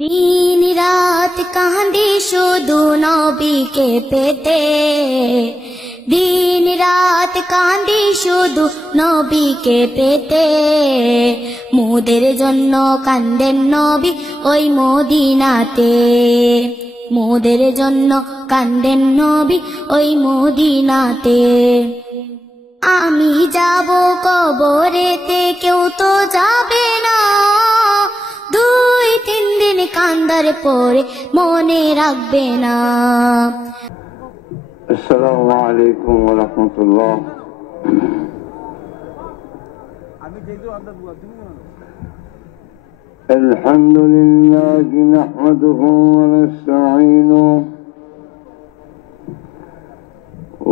দিন রাত কাঁদি শুধু নবীকে পেতে, দিন রাত কাঁদি শুধু নবীকে পেতে। মোদের জন্য কান্দেন নবী ওই মদিনাতে, মোদের জন্য কান্দেন নবী ওই মদিনাতে। আমি যাব কবরেতে কেউ তো যাবে না, 2-3 দিন কান্দার পরে মনে রাখবে না। আসসালামু আলাইকুম ওয়া রাহমাতুল্লাহ। আলহামদুলিল্লাহ নাহমাদুহু ওয়া নাস্তাঈনুহু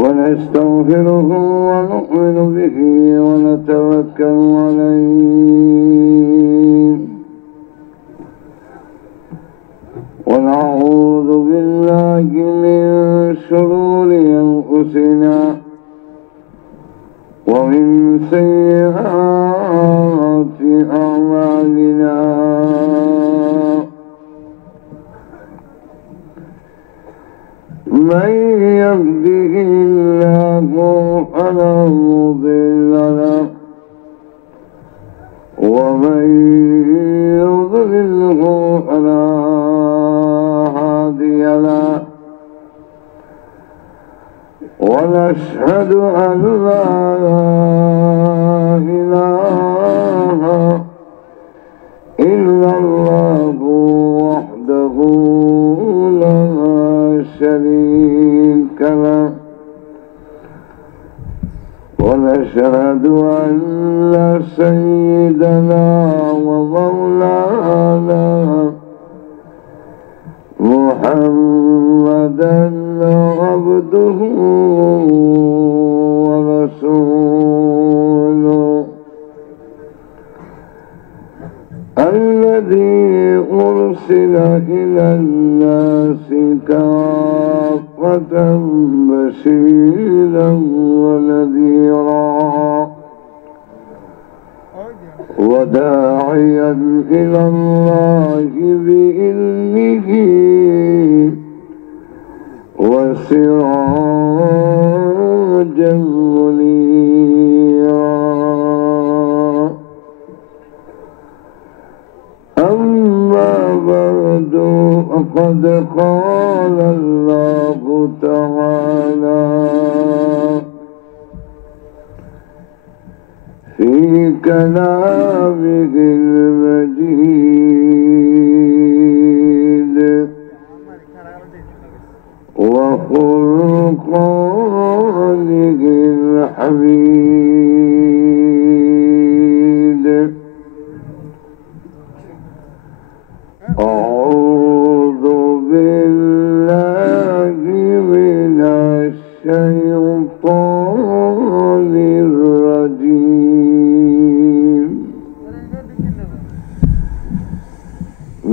ونستغفره ونؤمن به ونتوكل عليه ونعوذ بالله من شرور أنفسنا ومن سيئات أعمالنا من يهده الله فلا مضل له ومن يضلله فلا هادي له ونشهد أن لا إله إلا الله وحده لا شريك له ونشهد أن سيدنا ومولانا محمدا عبده ورسوله الذي أرسل إلى الناس كافة بشيرا ونذيرا وداعيا إلى الله بإذنه وسراجا منيرا. أما بعد فقد قال الله تعالى في كلامه المجيد وفرقانه الحميد. أعوذ بالله من الشيطان الرجيم.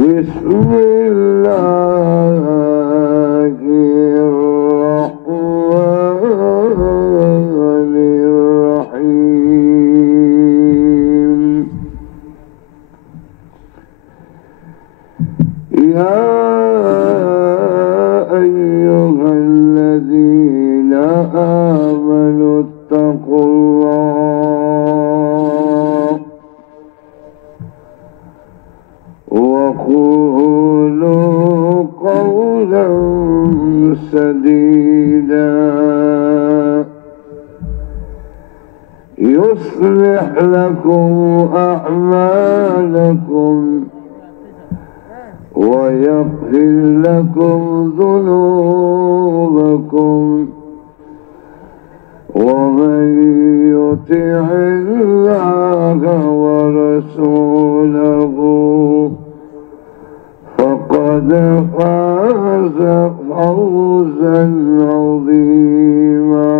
بسم الله الرحمن الرحيم. يا أيها الذين آمنوا اتقوا الله وقولوا قولا سديدا يصلح لكم أعمالكم ويغفر لكم ذنوبكم ومن يطع الله ورسوله فقد فاز فوزا عظيما.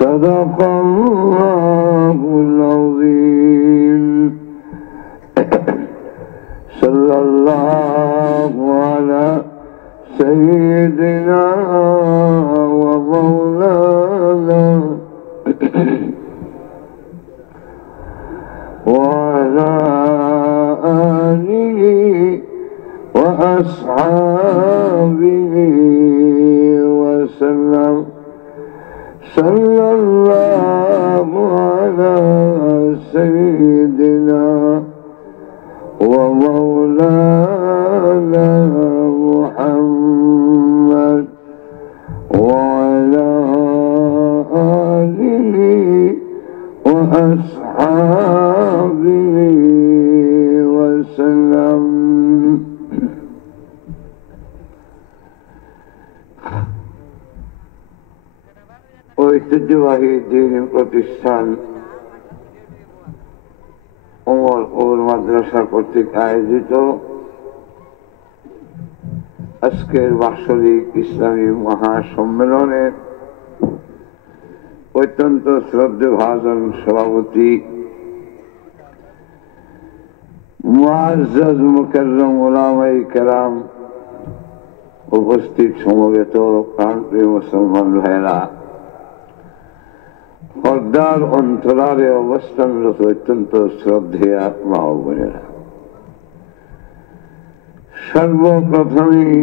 صدق الله العظيم. صلى الله على سيدنا ومولانا وعلى وأصحابه وسلم صلى الله على سيدنا ومولانا محمد وعلى آله وأصحابه وسلم ঐতিহ্যবাহী দ্বীনি প্রতিষ্ঠান ওমর মাদ্রাসা কর্তৃক আয়োজিত আজকের বাৎসরিক ইসলামী মহাসম্মেলনে অত্যন্ত শ্রদ্ধেভাজন সভাপতি মুআজ্জাজ মুকাররম উলামায়ে কেরাম, উপস্থিত সমবেত প্রাণপ্রিয় মুসলমান ভাইরা, পর্দার অন্তরালে অবস্থানরত অত্যন্ত শ্রদ্ধেয় মা ও বোনেরা, সর্বপ্রথমেই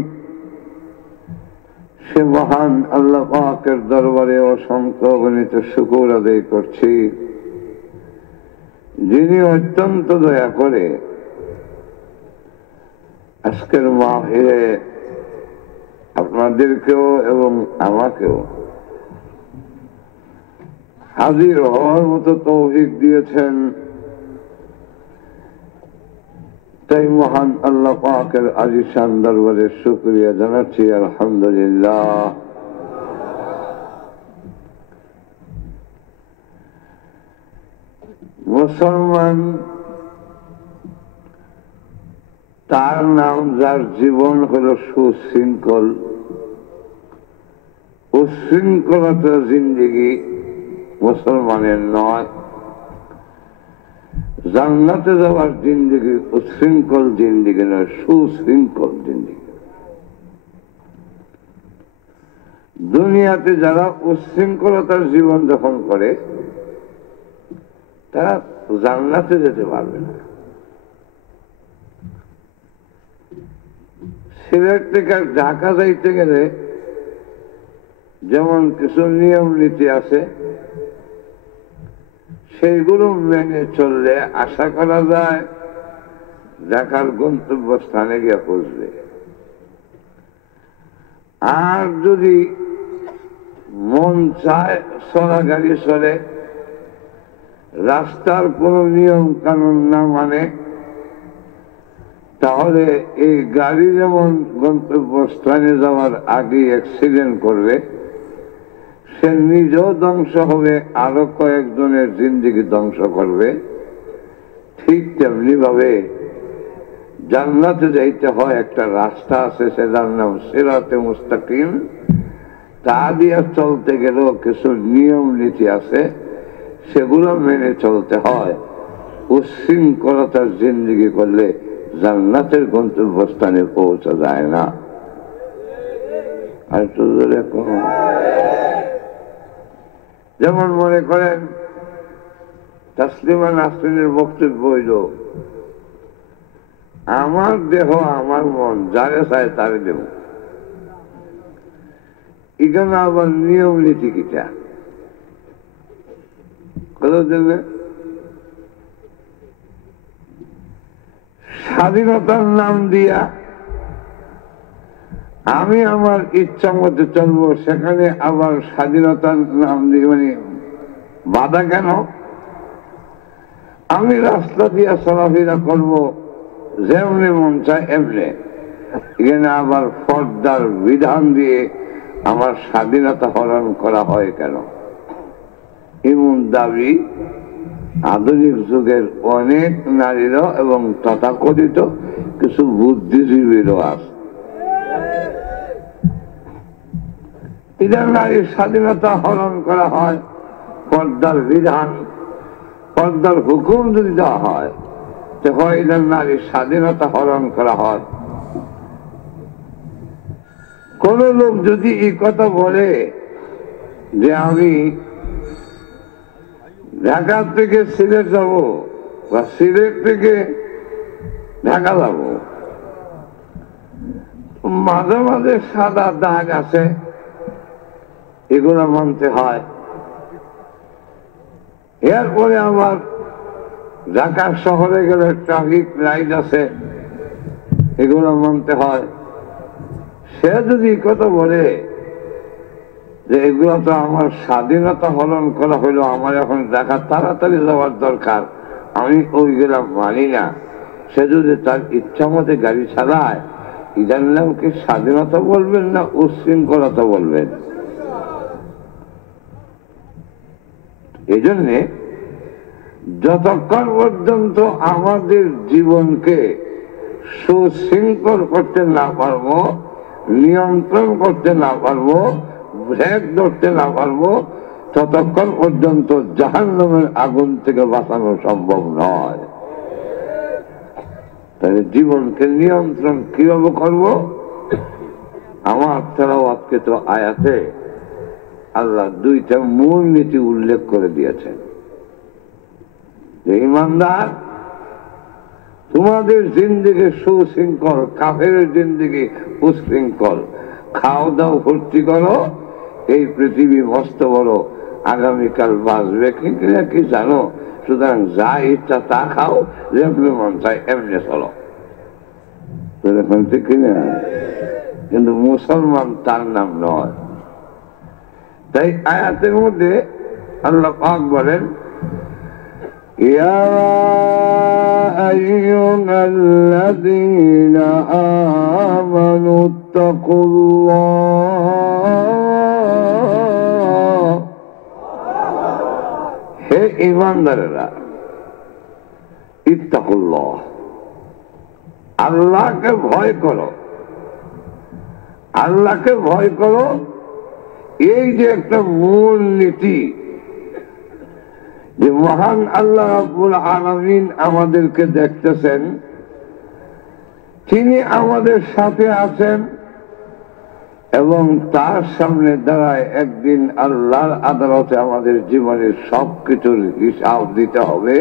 সে মহান আল্লাহ পাকের দরবারে অসংখ্য গণিত শুকর আদায় করছি, যিনি অত্যন্ত দয়া করে আজকের মাহফিলে আপনাদেরকেও এবং আমাকেও হাজির হওয়ার মতো তৌফিক দিয়েছেন। তাই মহান আল্লাহ পাকের আলিশান দরবারে শুকরিয়া জানাচ্ছি, আলহামদুলিল্লাহ। মুসলমান তার নাম, যার জীবন হলো সুশৃঙ্খল। উশৃঙ্খলতা জিন্দেগি মুসলমানের নয়। জান্নাতে যাওয়ার জিন্দেগি উশৃঙ্খল জিন্দেগি নয়, সুশৃঙ্খল জিন্দেগি। দুনিয়াতে যারা উশৃঙ্খলতার জীবন যাপন করে তারা জান্নাতে যেতে পারবে না। সিলেট থেকে ঢাকা যাইতে গেলে যেমন কিছু নিয়ম নীতি আছে, সেইগুলো মেনে চললে আশা করা যায় ঢাকার গন্তব্য স্থানে গিয়ে পৌঁছবে। আর যদি মন চায় চলা গাড়ি চলে, রাস্তার কোন নিয়ম কানুন না মানে, তাহলে এই গাড়ি যেমন গন্তব্য স্থানে যাওয়ার আগে অ্যাক্সিডেন্ট করবে, সে নিজেও ধ্বংস হবে, আরো কয়েকজনের জিন্দেগি ধ্বংস করবে। ঠিক তেমনি ভাবে জান্নাতে যাইতে হয় একটা রাস্তা আছে, সেটার নাম সিরাতে মুস্তাকিম। তা দিয়ে চলতে গেলেও কিছু নিয়ম নীতি আছে, সেগুলো মেনে চলতে হয়। উশৃঙ্খলতার জিন্দেগি করলে জান্নাতের গন্তব্যস্থানে পৌঁছা যায় না। আর তো যেমন মনে করেন তাসলিমা নাসরিনের বক্তব্য হইল, আমার দেহ আমার মন যারে চায় তারে দেব। এখানে আবার নিয়ম নীতি কিটা কত দেবে? স্বাধীনতার নাম দিয়া আমি আমার ইচ্ছা মতো চলবো, সেখানে আবার স্বাধীনতার নাম দিয়ে মানে বাধা কেন? আমি রাস্তা দিয়ে চলাফেরা করবো যেমনি মন চায় এমনি, এখানে আবার পর্দার বিধান দিয়ে আমার স্বাধীনতা হরণ করা হয় কেন? এমন দাবি আধুনিক যুগের অনেক নারীরও এবং তথাকথিত কিছু বুদ্ধিজীবীরও আছে। এদের নারীর স্বাধীনতা হরণ করা হয়, পর্দার বিধান, পর্দার হুকুম যদি দেওয়া হয়, তখন এদের নারীর স্বাধীনতা হরণ করা হয়। কোন লোক যদি এই কথা বলে যে আমি ঢাকা থেকে সিলেট যাব বা সিলেট থেকে ঢাকা যাব, মাঝে মাঝে সাদা দাগ আছে, এগুলো মানতে হয়। এরপরে আবার ঢাকা শহরে গেলে ট্রাফিক লাইট আছে, এগুলো মানতে হয়। সে যদি কথা বলে যে এগুলো তো আমার স্বাধীনতা হরণ করা হইলো, আমার এখন ঢাকা তাড়াতাড়ি যাওয়ার দরকার, আমি ওইগুলা মানি না, সে যদি তার ইচ্ছা মতে গাড়ি চালায়, এটার নাম কি স্বাধীনতা বলবেন না উচ্ছৃঙ্খলতা বলবেন? এই জন্যে যতক্ষণ পর্যন্ত আমাদের জীবনকে সুশৃঙ্খল করতে না পারবো, নিয়ন্ত্রণ করতে না পারবো, ব্রেক ধরতে না পারবো, ততক্ষণ পর্যন্ত জাহান্নামের আগুন থেকে বাঁচানো সম্ভব নয়। তাহলে জীবনকে নিয়ন্ত্রণ কিভাবে করব? আমার তেলাওয়াতকৃত আয়াতে আল্লাহ দুইটা মূল নীতি উল্লেখ করে দিয়েছেন যে ইমানদার, তোমাদের জিন্দেগি সুশৃঙ্খল, কাফের জিন্দেগি উশৃঙ্খল। খাও দাও ফুর্তি করো, এই পৃথিবী মস্ত বড়, আগামীকাল বাঁচবে কি জানো, সুতরাং যা ইচ্ছা তা খাও, যেমনি মন চাই এমনি চলো। ঠিক কিনা? কিন্তু মুসলমান তার নাম নয়। তাই আয়াতের মধ্যে আল্লাহ পাক বলেন, ইয়া আইয়ুহাল্লাযীনা আমানুত্তাকুল্লাহ, হে ঈমানদারেরা, ইত্তাকুল্লাহ, আল্লাহকে ভয় করো, আল্লাহকে ভয় করো। এই যে একটা মূল নীতি, যে মহান আল্লাহ রাব্বুল আলামিন আমাদেরকে দেখতেছেন, তিনি আমাদের সাথে আছেন এবং তার সামনে দাঁড়ায় একদিন আল্লাহর আদালতে আমাদের জীবনের সবকিছুর হিসাব দিতে হবে।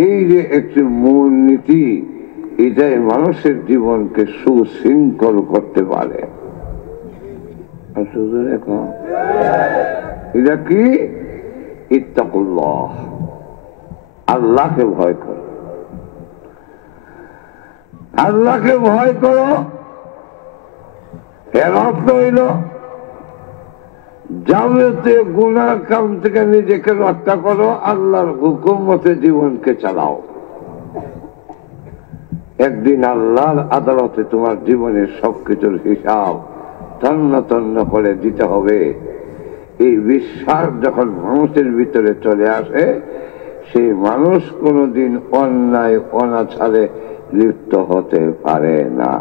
এই যে একটি মূল নীতি, এটাই মানুষের জীবনকে সুশৃঙ্খল করতে পারে। এটা কি? ইত্তাকুল্লাহ, আল্লাহকে ভয় করো, আল্লাহকে ভয় করো। এর অর্থ হইল যাবতীয় গুনার কাম থেকে নিজেকে রক্ষা করো, আল্লাহর হুকুম মতে জীবনকে চালাও। একদিন আল্লাহর আদালতে তোমার জীবনের সবকিছুর হিসাব তন্ন তন্ন করে দিতে হবে। এই বিশ্বাস যখন মানুষের ভিতরে চলে আসে, সেই মানুষ কোনোদিন অন্যায় অনাচারে লিপ্ত হতে পারে না।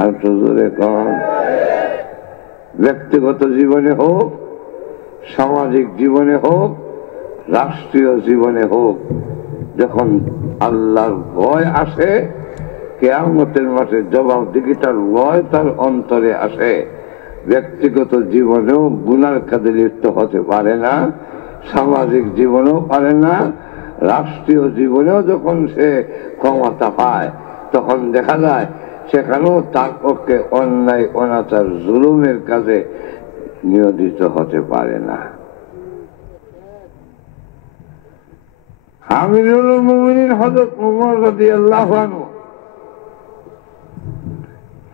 আর জোরে কম, ব্যক্তিগত জীবনে হোক, সামাজিক জীবনে হোক, রাষ্ট্রীয় জীবনে হোক, যখন আল্লাহর ভয় আসে, কিয়ামতের মাঠে জবাবদিহিতার ভয় তার অন্তরে আসে, ব্যক্তিগত জীবনেও গুনার কাজে লিপ্ত হতে পারে না, সামাজিক জীবনেও পারে না, রাষ্ট্রীয় জীবনেও যখন সে ক্ষমতা পায়, তখন দেখা যায় সেখানেও তার পক্ষে অন্যায় অনাচার জুলুমের কাজে নিয়োজিত হতে পারে না। আমিরুল মুমিনিন হযরত ওমর রাদিয়াল্লাহু আনহু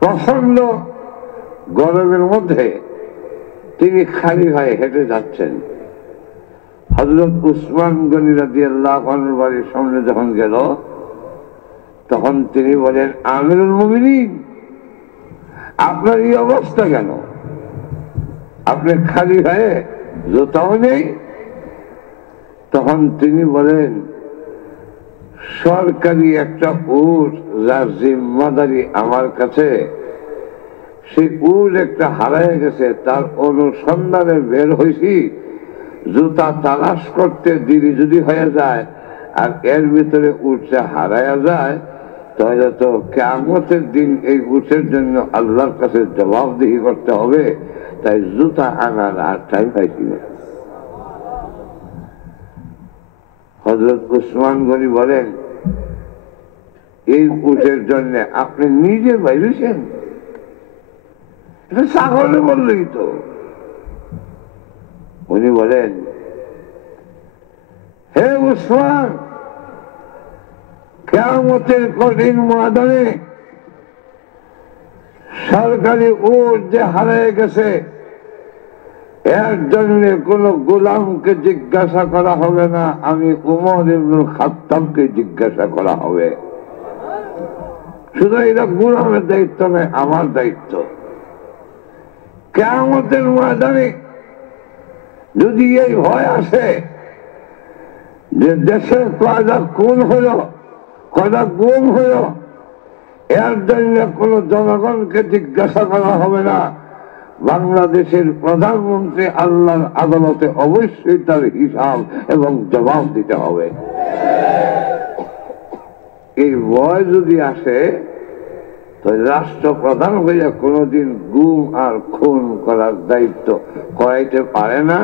প্রচন্ড গরমের মধ্যে তিনি খালি ভাই হেঁটে যাচ্ছেন। হযরত উসমান গনি রাদিয়াল্লাহু আনহুর বাড়ির সামনে যখন গেল, তখন তিনি বলেন, আমিরুল মুমিনিন, আপনার এই অবস্থা কেন? আপনি খালি ভাইয়ে, জুতাও নেই। তখন তিনি বলেন, সরকারি একটা উট যার জিম্মাদারি আমার কাছে, সেই উট একটা হারায় গেছে, তার অনুসন্ধানে বের হয়েছি। জুতা তালাশ করতে দেরি যদি হয়ে যায় আর এর ভিতরে উটটা হারায়া যায়, তাহলে তো কিয়ামতের দিন এই উটের জন্য আল্লাহর কাছে জবাবদিহি করতে হবে। তাই জুতা আনার আর টাইম পাইছি না। হযরত উসমান গনি বলেন, এই উটের জন্য আপনি নিজে বাইরেছেন? এটা ছাগলে বললেই তো। উনি বলেন, হে উসমান, কিয়ামতের কঠিন ময়দানে সরকারি উট যে হারিয়ে গেছে, এর জন্য কোন গোলামকে জিজ্ঞাসা করা হবে না, আমি উমর ইবনুল খাত্তাবকে জিজ্ঞাসা করা হবে। শুধু এটা গোলামের দায়িত্ব নয়, আমার দায়িত্ব। কিয়ামতের ময়দানে যদি এই ভয় আসে যে দেশে কয়টা খুন হলো, কয়টা গুম হলো, এর জন্য কোন জনগণকে জিজ্ঞাসা করা হবে না, বাংলাদেশের প্রধানমন্ত্রী আল্লাহর আদালতে অবশ্যই তার হিসাব এবং জবাব দিতে হবে। এই ভয় যদি আসে, তো রাষ্ট্রপ্রধান হইয়া কোনদিন গুম আর খুন করার দায়িত্ব করাইতে পারে না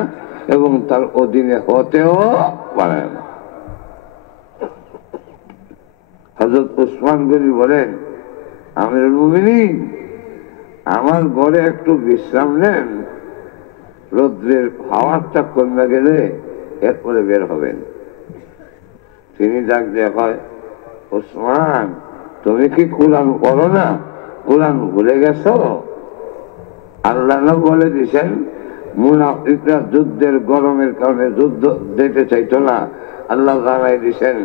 এবং তার অধীনে হতেও পারে না। হযরত উসমান গনি বলেন, আমিরুল মুমিনিন, আমার ঘরে একটু বিশ্রাম নেন, রৌদ্রের হাওয়াটা কমে গেলে এরপরে বের হবেন। তিনি ডাক দিয়ে কয়, উসমান, তুমি কি কোরআন পড়ো না? কোরআন ভুলে গেছ? আল্লাহ বলে দিছেন, মুনাফিকরা যুদ্ধের গরমের কারণে যুদ্ধ দিতে চাইতো না। আল্লাহ জানাই দিছেন,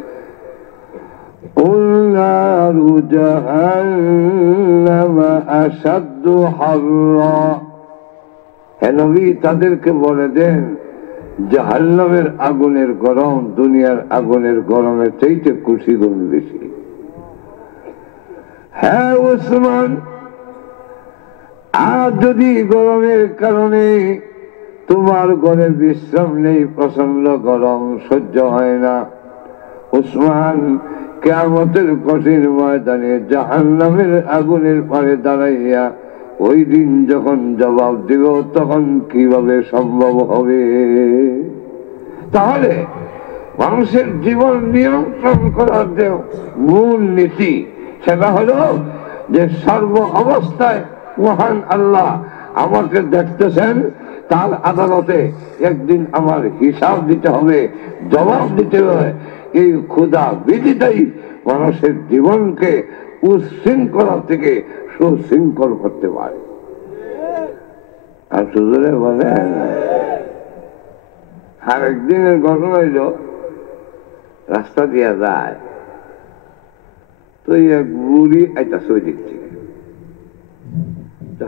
قُلْ نَارُ جَهَنَّمَ أَشَدُّ حَرًّا। হে নবী, তাদেরকে বলে দেন, জাহান্নামের আগুনের গরম দুনিয়ার আগুনের গরমের চাইতে কুশি গুণ বেশি। হ্যাঁ উসমান, আর যদি গরমের কারণে তোমার ঘরে বিশ্রাম নেই, প্রচন্ড গরম সহ্য হয় না, উসমান, কিয়ামতের কঠিন ময়দানে জাহান্নামের আগুনের পারে দাঁড়াইয়া ওই দিন যখন জবাব দিব, তখন কিভাবে সম্ভব হবে? তাহলে মানুষের জীবন নিয়ন্ত্রণ করার যে মূল নীতি, সেটা হলো যে সর্ব অবস্থায় মহান আল্লাহ আমাকে দেখতেছেন, তার আদালতে একদিন আমার হিসাব দিতে হবে, জবাব দিতে হবে। এই ক্ষুধা বিধিটাই মানুষের জীবনকে উশৃঙ্খলা থেকে সুশৃঙ্খল করতে পারে। আর সুজরে বলেন, আর একদিনের ঘটনা হইল, রাস্তা দিয়া যায় তো এক বুড়ি আইতাছে ওই দিক থেকে।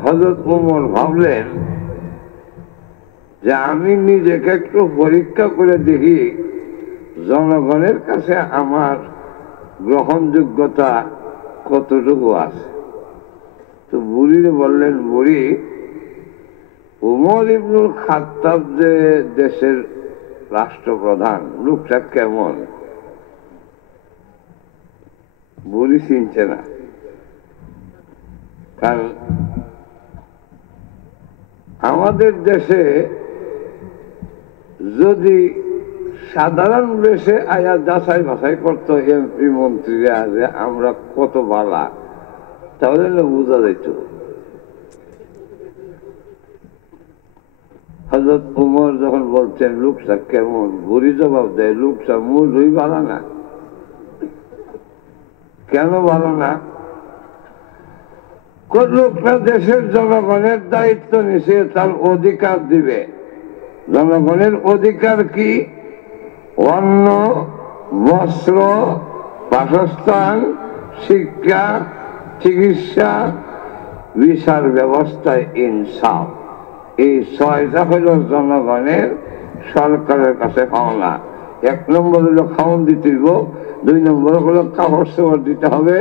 হযরত ওমর ভাবলেন যে আমি নিজেকে একটু পরীক্ষা করে দেখি জনগণের কাছে আমার গ্রহণযোগ্যতা কতটুকু আছে। তো বুড়িরে বললেন, বুড়ি, উমর ইবনুল খাত্তাব যে দেশের রাষ্ট্রপ্রধান, লোকটা কেমন? বুড়ি চিনছে না, কারণ আমাদের দেশে যদি সাধারণ বেশে আয়া যাচাই বাছাই করতো এমপি মন্ত্রীরা যে আমরা কত বালা, তাহলে বোঝা যেত। হযরত উমর যখন বলছেন লোকটা কেমন, বুড়ি জবাব দেয়, লোকটা মূলই ভালো না। কেন ভালো না? লোকটা দেশের জনগণের দায়িত্ব নিছে, তার অধিকার দিবে। জনগণের অধিকার কি? অন্ন, বস্ত্র, বাসস্থান, শিক্ষা, চিকিৎসা, বিচার ব্যবস্থায় ইনসাফ। এই ছয়টা হইল জনগণের সরকারের কাছে পাওনা। 1 নম্বর হলো খাওয়ান দিতে হইব, 2 নম্বর হলো কাপড় চোপড় দিতে হবে,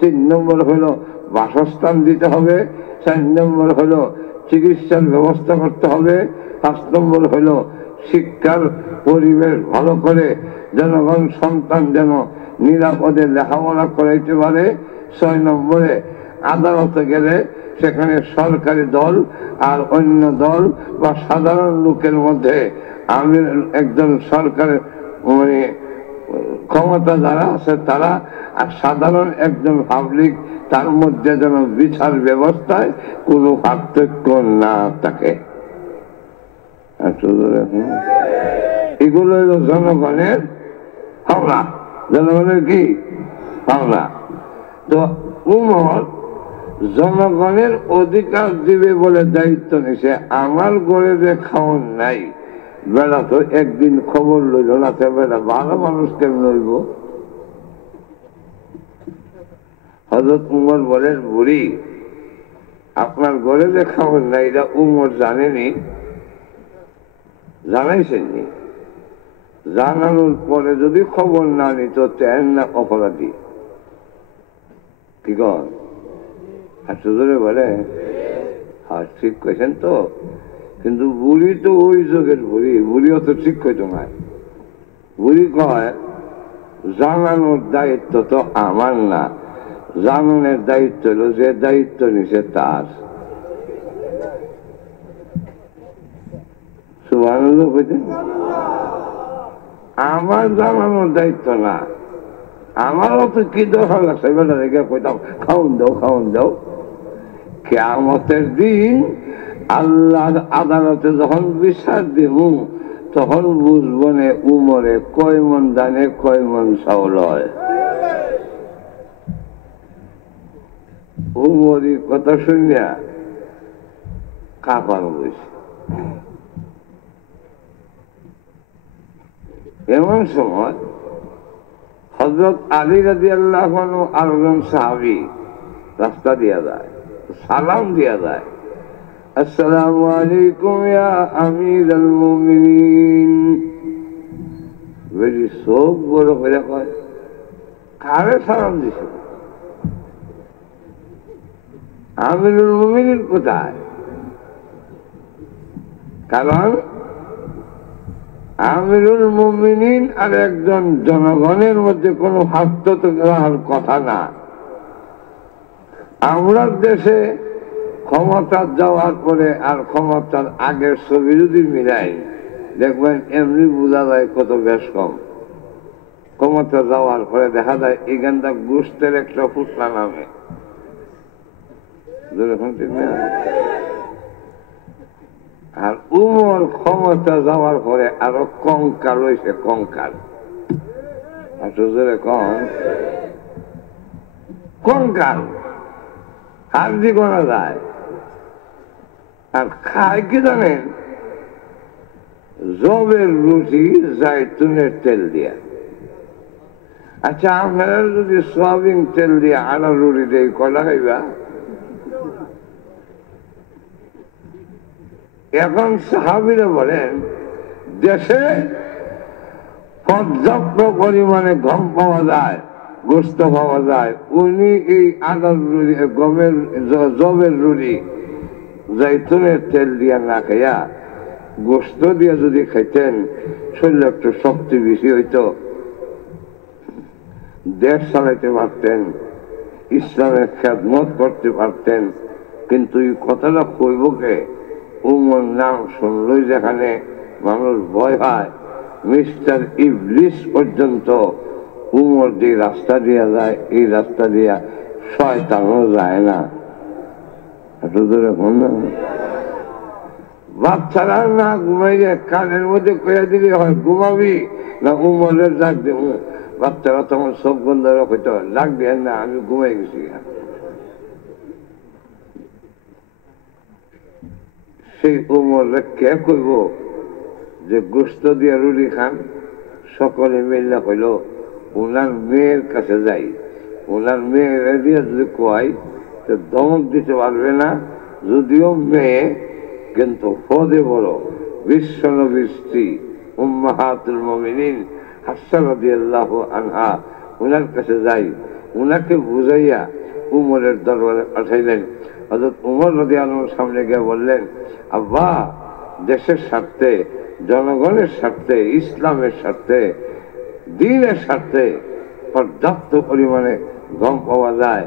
3 নম্বর হলো বাসস্থান দিতে হবে, 4 নম্বর হলো চিকিৎসার ব্যবস্থা করতে হবে, 5 নম্বর হলো শিক্ষার পরিবেশ ভালো করে জনগণ সন্তান যেন নিরাপদে লেখাপড়া করাইতে পারে, 6 নম্বরে আদালতে গেলে সেখানে সরকারি দল আর অন্য দল বা সাধারণ লোকের মধ্যে আমি একজন সরকারের ক্ষমতা যারা আছে তারা, আর সাধারণ একজন পাবলিক, তার মধ্যে যেন বিচার ব্যবস্থায় কোনো পার্থক্য না থাকে। এগুলো হলো জনগণের পাওনা। জনগণের কি পাওনা? তো উমর জনগণের অধিকার দিবে বলে দায়িত্ব নিছে। আমার ঘরে যে খাওয়ান নাই, বেড়া তো একদিন খবর লইল না, বেড়া ভালো মানুষ কেমন লইব? হযরত উমর বলেন, বুড়ি আপনার ঘরে যে খাওয়ান নাই এটা উমর জানেনি? জানাইছেননি? জানানোর পরে যদি খবর না নিত তেন না অপরাধী। কি কর? হাসু ধরে বলে, হ্যাঁ ঠিক কইছেন তো, কিন্তু বুড়ি তো ওই যুগের বুড়ি, বুড়ি অত ঠিক কইতো না। বুড়ি কয়, জানানোর দায়িত্ব তো আমার না, জানানোর দায়িত্ব হলো যে দায়িত্ব নিছে তার। সুবহানাল্লাহ কইতেন? আমার জানানোর দায়িত্ব না, আমারও তো কি দরকার লাগছে বেলা রেখে কইতাম খাওন দাও খাওন দাও। কিয়ামতের দিন আল্লাহর আদালতে যখন বিচার দিব, তখন বুঝবো নে উমরে কয় মন দানে কয় মন চাউল হয়। উমরি কথা শুনিয়া কাঁপানো বইছে। এমন সময় হযরত আলী রাদিয়াল্লাহু আনহু আরেকজন সাহাবী রাস্তা দিয়া যায়, সালাম দিয়া যায়, আসসালামু আলাইকুম ইয়া আমিরুল মুমিনিন। বেশি চোখ বড় করে কয়, কারে সালাম দিছে? আমিরুল মুমিনিন কোথায়? কারণ আমিরুল মুমিনিন আর একজন জনগণের মধ্যে কোনো হাস্যতার কথা না। আমরা দেশে ক্ষমতা যাওয়ার পরে আর ক্ষমতার আগের ছবি যদি মিলাই, দেখবেন এমনি বোঝা যায় কত বেশ কম। ক্ষমতা যাওয়ার পরে দেখা যায় এখানটা গোষ্ঠের একটা ফুসলা নামে। আর উমর ক্ষমতা যাওয়ার পরে আরো কঙ্কাল হয়েছে, কঙ্কাল। কঙ্কাল হাড়ি করা যায়। আর খায় কি জানেন? জবের রুটি জাইতুনের তেল দিয়া। আচ্ছা, আপনারা যদি সয়াবিন তেল দিয়ে আনা রুটি দিয়ে কলা খাইবা? এখন সাহাবীরা বলেন, দেশে পর্যাপ্ত পরিমাণে গম পাওয়া যায়, গোস্ত পাওয়া যায়, উনি এই আনার রুটি, গমের জবের রুটি জাইতুনের তেল দিয়া না খাইয়া গোস্ত দিয়ে যদি খাইতেন, শরীরে একটু শক্তি বেশি হইতো, দেশ চালাইতে পারতেন, ইসলামের খেদমত করতে পারতেন। কিন্তু এই কথাটা কইব কে? উমর নাম শুনলই যেখানে মানুষ ভয় হয়, মিস্টার ইবলিস পর্যন্ত উমর যে রাস্তা দিয়া যায়, এই রাস্তা দিয়া শয়তানও যায় না। বাচ্চারা না ঘুমাইলে কানের মধ্যে কইয়া দিলে হয় ঘুমাবি না উমরের ডাক দেব। বাচ্চারা তখন সব বন্ধ রাখতো, ডাক দেন না, আমি ঘুমাই গেছি। সেই উমরে কে কইব যে গোস্ত দিয়ে রুটি খান? সকলে মিল্লা কইল ওনার মেয়ের কাছে যাই, ওনার মেয়ের দিয়ে যদি কয় তো ধমক দিতে পারবে না, যদিও মেয়ে কিন্তু পদে বড়, বিশ্ব নবীর স্ত্রী উম্মাহাতুল মুমিনিন হাফসা রাদিয়াল্লাহু আনহা, ওনার কাছে যাই। ওনাকে বুঝাইয়া উমরের দরবারে পাঠাইলেন। হযরত উমর রাদিয়াল্লাহু আনহুর সামনে গিয়ে বললেন, আব্বা, দেশের স্বার্থে, জনগণের স্বার্থে, ইসলামের স্বার্থে, দ্বীনের স্বার্থে পর্যাপ্ত পরিমাণে গম পাওয়া যায়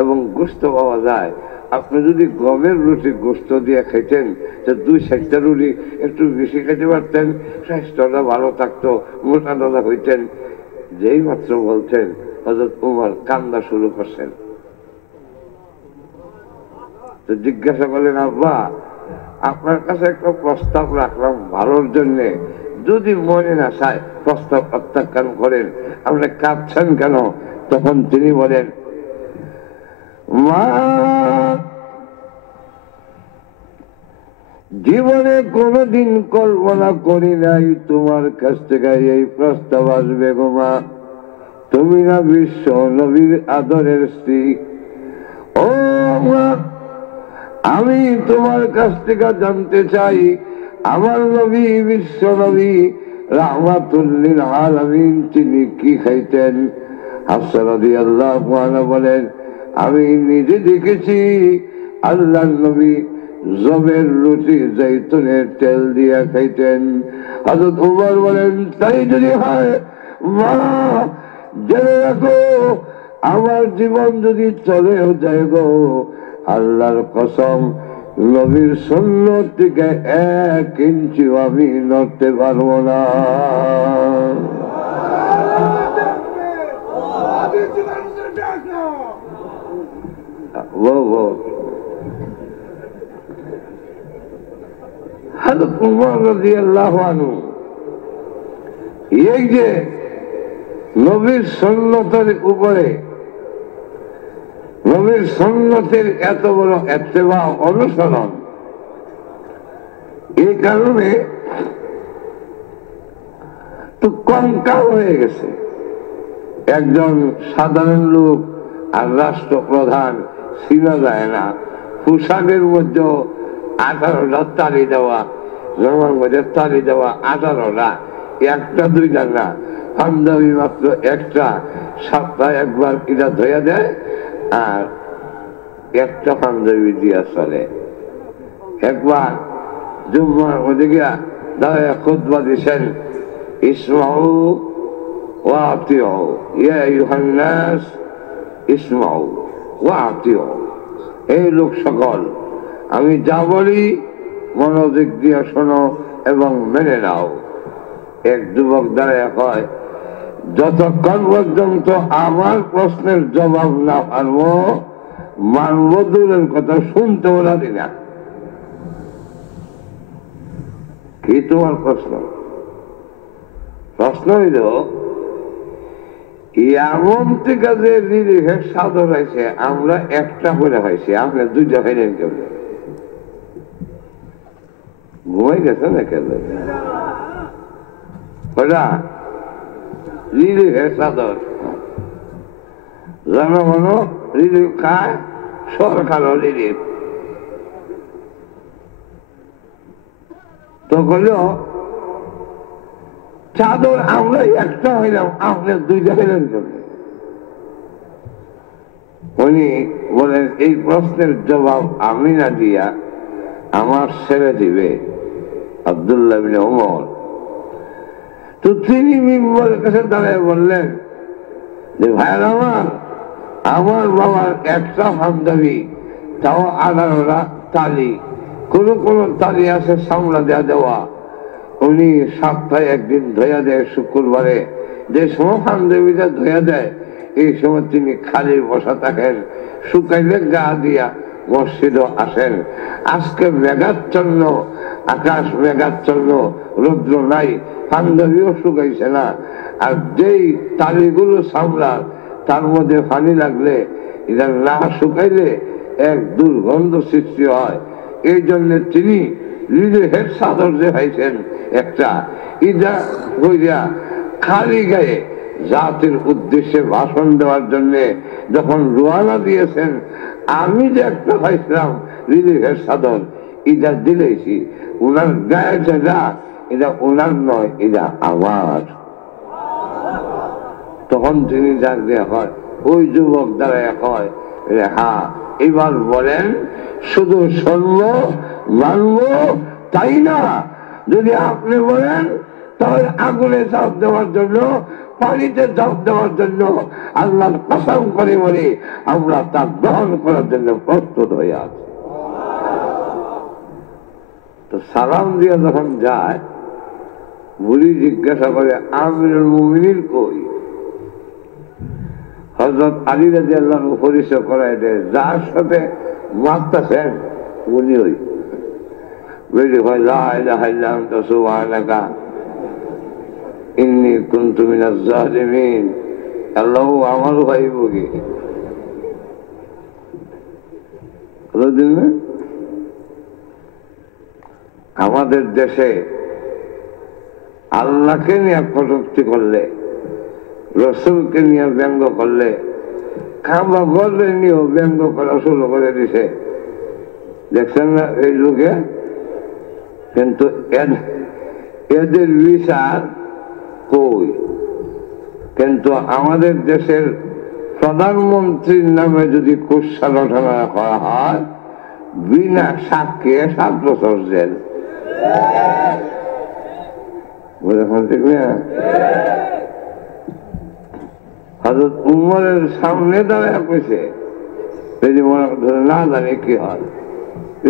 এবং গোস্ত পাওয়া যায়। আপনি যদি গমের রুটি গোস্ত দিয়ে খাইতেন, তো 2-4টা রুটি একটু বেশি খেতে পারতেন, স্বাস্থ্যটা ভালো থাকতো, মোটা দাদা হইতেন। যেই মাত্র বলছেন হযরত উমর কান্না শুরু করছেন। তো জিজ্ঞাসা করলেন, আব্বা আপনার কাছে একটা প্রস্তাব রাখলাম ভালোর জন্য, যদি মনে না চায় প্রস্তাব প্রত্যাখ্যান করেন, আপনি কাঁদছেন কেন? তখন তিনি বলেন, মা জীবনে কোনদিন কল্পনা করি নাই তোমার কাছ থেকে এই প্রস্তাব আসবে গো মা। তুমি না বিশ্ব নবীর আদরের স্ত্রী। ও মা, আমি তোমার কাছ থেকে জানতে চাই, আমার নবী বিশ্ব নবী রাহমাতুল লিল আলামিন তিনি কি খাইতেন? হাফসা রাদিয়াল্লাহু আনহা বলেন, আমি নিজে দেখেছি আল্লাহর নবী জবের রুটি জৈতুনের তেল দিয়া খাইতেন। হযরত উমর বলেন, তাই যদি হয় মা জেনে রাখো, আমার জীবন যদি চলেও যায় গো, আল্লাহর কসম নবীর সুন্নাত থেকে 1 ইঞ্চিও আমি নড়তে পারবো না। হযরত উমর রাদিয়াল্লাহু আনহু এই যে নবীর সুন্নতের উপরে, নবীর সুন্নতের এত বড় ইত্তেবা অনুসরণ, এই কারণে তো কঙ্কাল হয়ে গেছে। একজন সাধারণ লোক আর রাষ্ট্রপ্রধান চিনা যায় না। পোশাকের মধ্যে 18টা তালি দেওয়া, জমার মধ্যে তালি দেওয়া 18টা, একটা দুইটা না, পাঞ্জাবি মাত্র একটা, সপ্তাহে একবার এটা ধুয়ে দেয় আর একটা পাঞ্জাবি দিয়া চলে। একবার জুম্মার মধ্যে গিয়া দাঁড়ায় খুতবা দিছেন, ইসমাউ ওয়া আতিউ ইয়া আইয়ুহান নাস ইসমাউ ওয়া আতিউ, এই লোক সকল আমি যা বলি মনোযোগ দিয়ে শোনো এবং মেনে নাও। এক যুবক দাঁড়ায় কয়, যতক্ষণ পর্যন্ত আমার প্রশ্নের জবাব না পারবো মানব দূরের কথা শুনতে রাজি না। কি তোমার প্রশ্ন? প্রশ্ন হইল, এমন থেকে যে রিলিফের সাদর হয়েছে আমরা একটা করে হয়েছি, আপনি 2টা হইলেন কেউ? ঘুমাই গেছে না কেন? ওটা রিলিফের চাদর, জনগণ রিলিফ খায়, সরকারও রিলিফ। তো বলল চাদর আমরা একটা হইলাম, আপনি 2টা হইলেন কেন? উনি বলেন, এই প্রশ্নের জবাব আমি না দিয়া আমার ছেলে দিবে, আব্দুল্লাহ বিন ওমর। তো তিনি মিম্বরের কাছে দাঁড়িয়ে বললেন যে, ভাইয়ের আমার বাবার একটা পাঞ্জাবি, তাও 18টা তালি, কোন কোন তালি আছে সামলা দেওয়া। উনি সপ্তাহে একদিন ধোয়া দেয় শুক্রবারে, যে সময় পাঞ্জাবিটা ধোয়া দেয় এই সময় তিনি খালি বসা থাকেন, শুকাইলে গা দিয়া মসজিদও আসেন। আজকে মেঘাচ্ছন্ন আকাশ, মেঘাচ্ছন্ন রৌদ্র নাই, পাঞ্জাবিও শুকাইছে না, আর যেই তালিগুলো সামলার তার মধ্যে পানি লাগলে এটা না শুকাইলে এক দুর্গন্ধ সৃষ্টি হয়। এই জন্য তিনি রিলিফের চাদর যে পাইছেন একটা, ইটা হইয়া খালি গায়ে জাতির উদ্দেশ্যে ভাষণ দেওয়ার জন্য যখন রোয়ানা দিয়েছেন, আমি যে একটা পাইছিলাম রিলিফের চাদর, এটা দিলেছি। উনার গায়ে যেটা, এটা উনার নয়, এটা আমার। তখন তিনি ডাক দেওয়া হয়, ওই যুবক দ্বারা হয়, হ্যাঁ এবার বলেন, শুধু শুনবো মানবো তাই না? যদি আপনি বলেন তাহলে আগুনে ঝাঁপ দেওয়ার জন্য, পানিতে ঝাঁপ দেওয়ার জন্য আল্লাহর কসম করে বলে আমরা তা গ্রহণ করার জন্য প্রস্তুত হয়ে আছি। তো সালাম দিয়ে যখন যায়, বুড়ি জিজ্ঞাসা করে, আমিরুল মুমিনিন কই? হযরত আলী রাদিয়াল্লাহু আনহু পরিচয় করায় দেয়, যার সাথে মারতেছেন উনি ওই বেরি হয় লা ইলাহা ইল্লা আনতা সুবহানাকা ইন্নী কুনতু মিনাজ জালিমিন। আল্লাহ আমার ভাই বলি আমাদের দেশে আল্লাহকে নিয়ে কটূক্তি করলে, রসুলকে নিয়ে ব্যঙ্গ করলে, কাবা ঘরে নিয়েও ব্যঙ্গ করা শুরু করে দিছে। দেখছেন না এই লোকে? কিন্তু এদের বিচার কই? কিন্তু আমাদের দেশের প্রধানমন্ত্রীর নামে যদি কুৎসা রটনা করা হয়, বিনা সাক্ষী 7 বছর জেল। ঠিক না? হযরত উমরের সামনে দাঁড়ায় কইছে, যদি মনে ধরে না জানি কি হয়,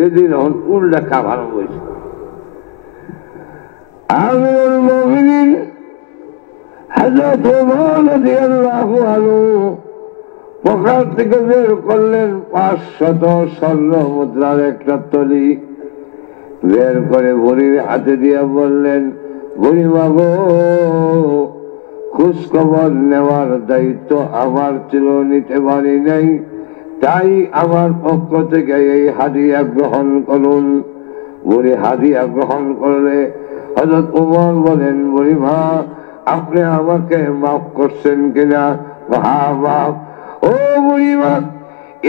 এদিন উল্টা খাবার বলছে। আমিরুল মুমিনিন হযরত ওমর রাদিয়াল্লাহু আনহু পকেট থেকে বের করলেন 500 স্বর্ণ মুদ্রার একটা থলি, বের করে বুড়ির হাতে দিয়ে বললেন, বুড়িমা গো, খোঁজ খবর নেওয়ার দায়িত্ব আমার ছিল, নিতে পারি নাই, তাই আমার পক্ষ থেকে এই হাদিয়া গ্রহণ করুন। বুড়ি হাদিয়া গ্রহণ করলে হযরত ওমর বলেন, বুড়িমা আপনি আমাকে মাফ করছেন কিনা? হ্যাঁ মাফ। ও বুড়িমা,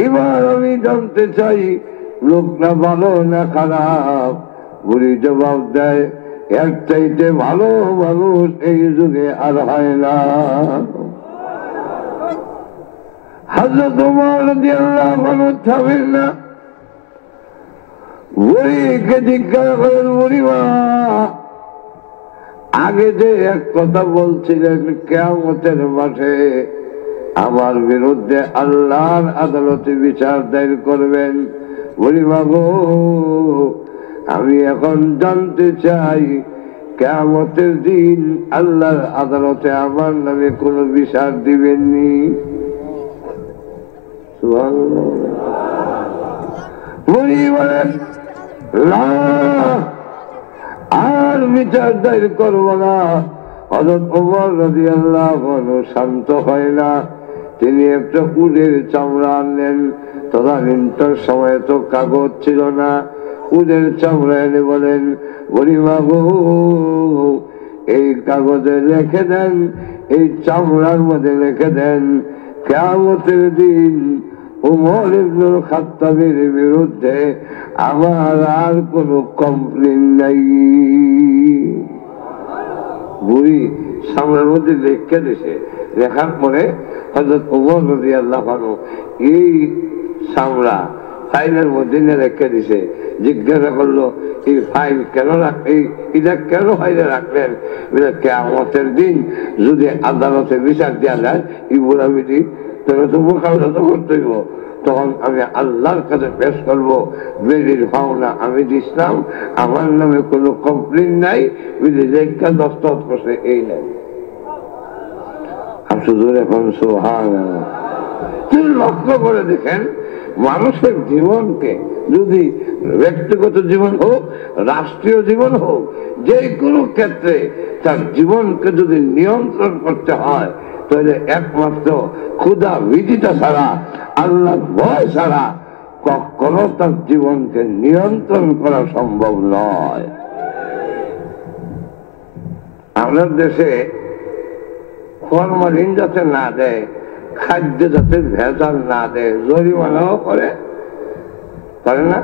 এবার আমি জানতে চাই লোকটা ভালো না খারাপ? বুড়ি জবাব দেয়, এর চাইতে ভালো মানুষ এই যুগে আর হয় না। হযরত ওমর রাদিয়াল্লাহু আনহু থামেন না, বুড়িকে জিজ্ঞাসা করেন, বুড়িমা আগে যে এক কথা বলছিলেন কিয়ামতের মাঠে আমার বিরুদ্ধে আল্লাহর আদালতে বিচার দায়ের করবেন, বুড়িমা গো আমি এখন জানতে চাই কিয়ামতের দিন আল্লাহর আদালতে আমার নামে কোনো বিচার দিবেননি? সুবহানাল্লাহ। বুড়ি বলেন, না আর বিচার দায়ের করব না। হযরত ওমর রাদিয়াল্লাহু আনহু শান্ত হয় না, তিনি একটা উটের চামড়া আনলেন। তদানীন্তন সময়ে তো কাগজ ছিল না, উটের চামড়া এনে বলেন, বুড়িমা গো এই কাগজে লিখে দেন, এই চামড়ার মধ্যে লিখে দেন, কিয়ামতের দিন উমর ইবনুল খাত্তাবের বিরুদ্ধে আমার আর কোনো কমপ্লেন নাই। বুড়ি সামনের মধ্যে লিখে দিছে, লেখার পরে হযরত ওমর রাদিয়াল্লাহু আনহু এই চামড়া ফাইলের মধ্যে রেখে দিছে। জিজ্ঞাসা করলো, এই ফাইল কেন এটা কেন ফাইলে রাখলেন? কিয়ামতের দিন যদি আদালতে বিচার দেওয়া যায় এই বুড়া বিধি, তাহলে তো মোকাবিলা তো করতে হইব। তখন আমি আল্লাহর কাছে পেশ করবো, বেরির ভাওনা আমি দিছিলাম, আমার নামে কোনো কমপ্লেন নাই, বিধি লেখা দস্তখত করছে এই নাই। এখন সুবহানাল্লাহ। তিনি লক্ষ্য করে দেখেন, মানুষের জীবনকে যদি ব্যক্তিগত জীবন হোক, রাষ্ট্রীয় জীবন হোক, যে কোনো ক্ষেত্রে তার জীবনকে যদি নিয়ন্ত্রণ করতে হয়, তাহলে একমাত্র ক্ষুধা বিদিতা ছাড়া, আল্লাহর ভয় ছাড়া কখনো তার জীবনকে নিয়ন্ত্রণ করা সম্ভব নয়। আমাদের দেশে ফরমালিন যাতে না দেয়, খাদ্য যাতে ভেজাল না দেয়, জরিমানাও করে না?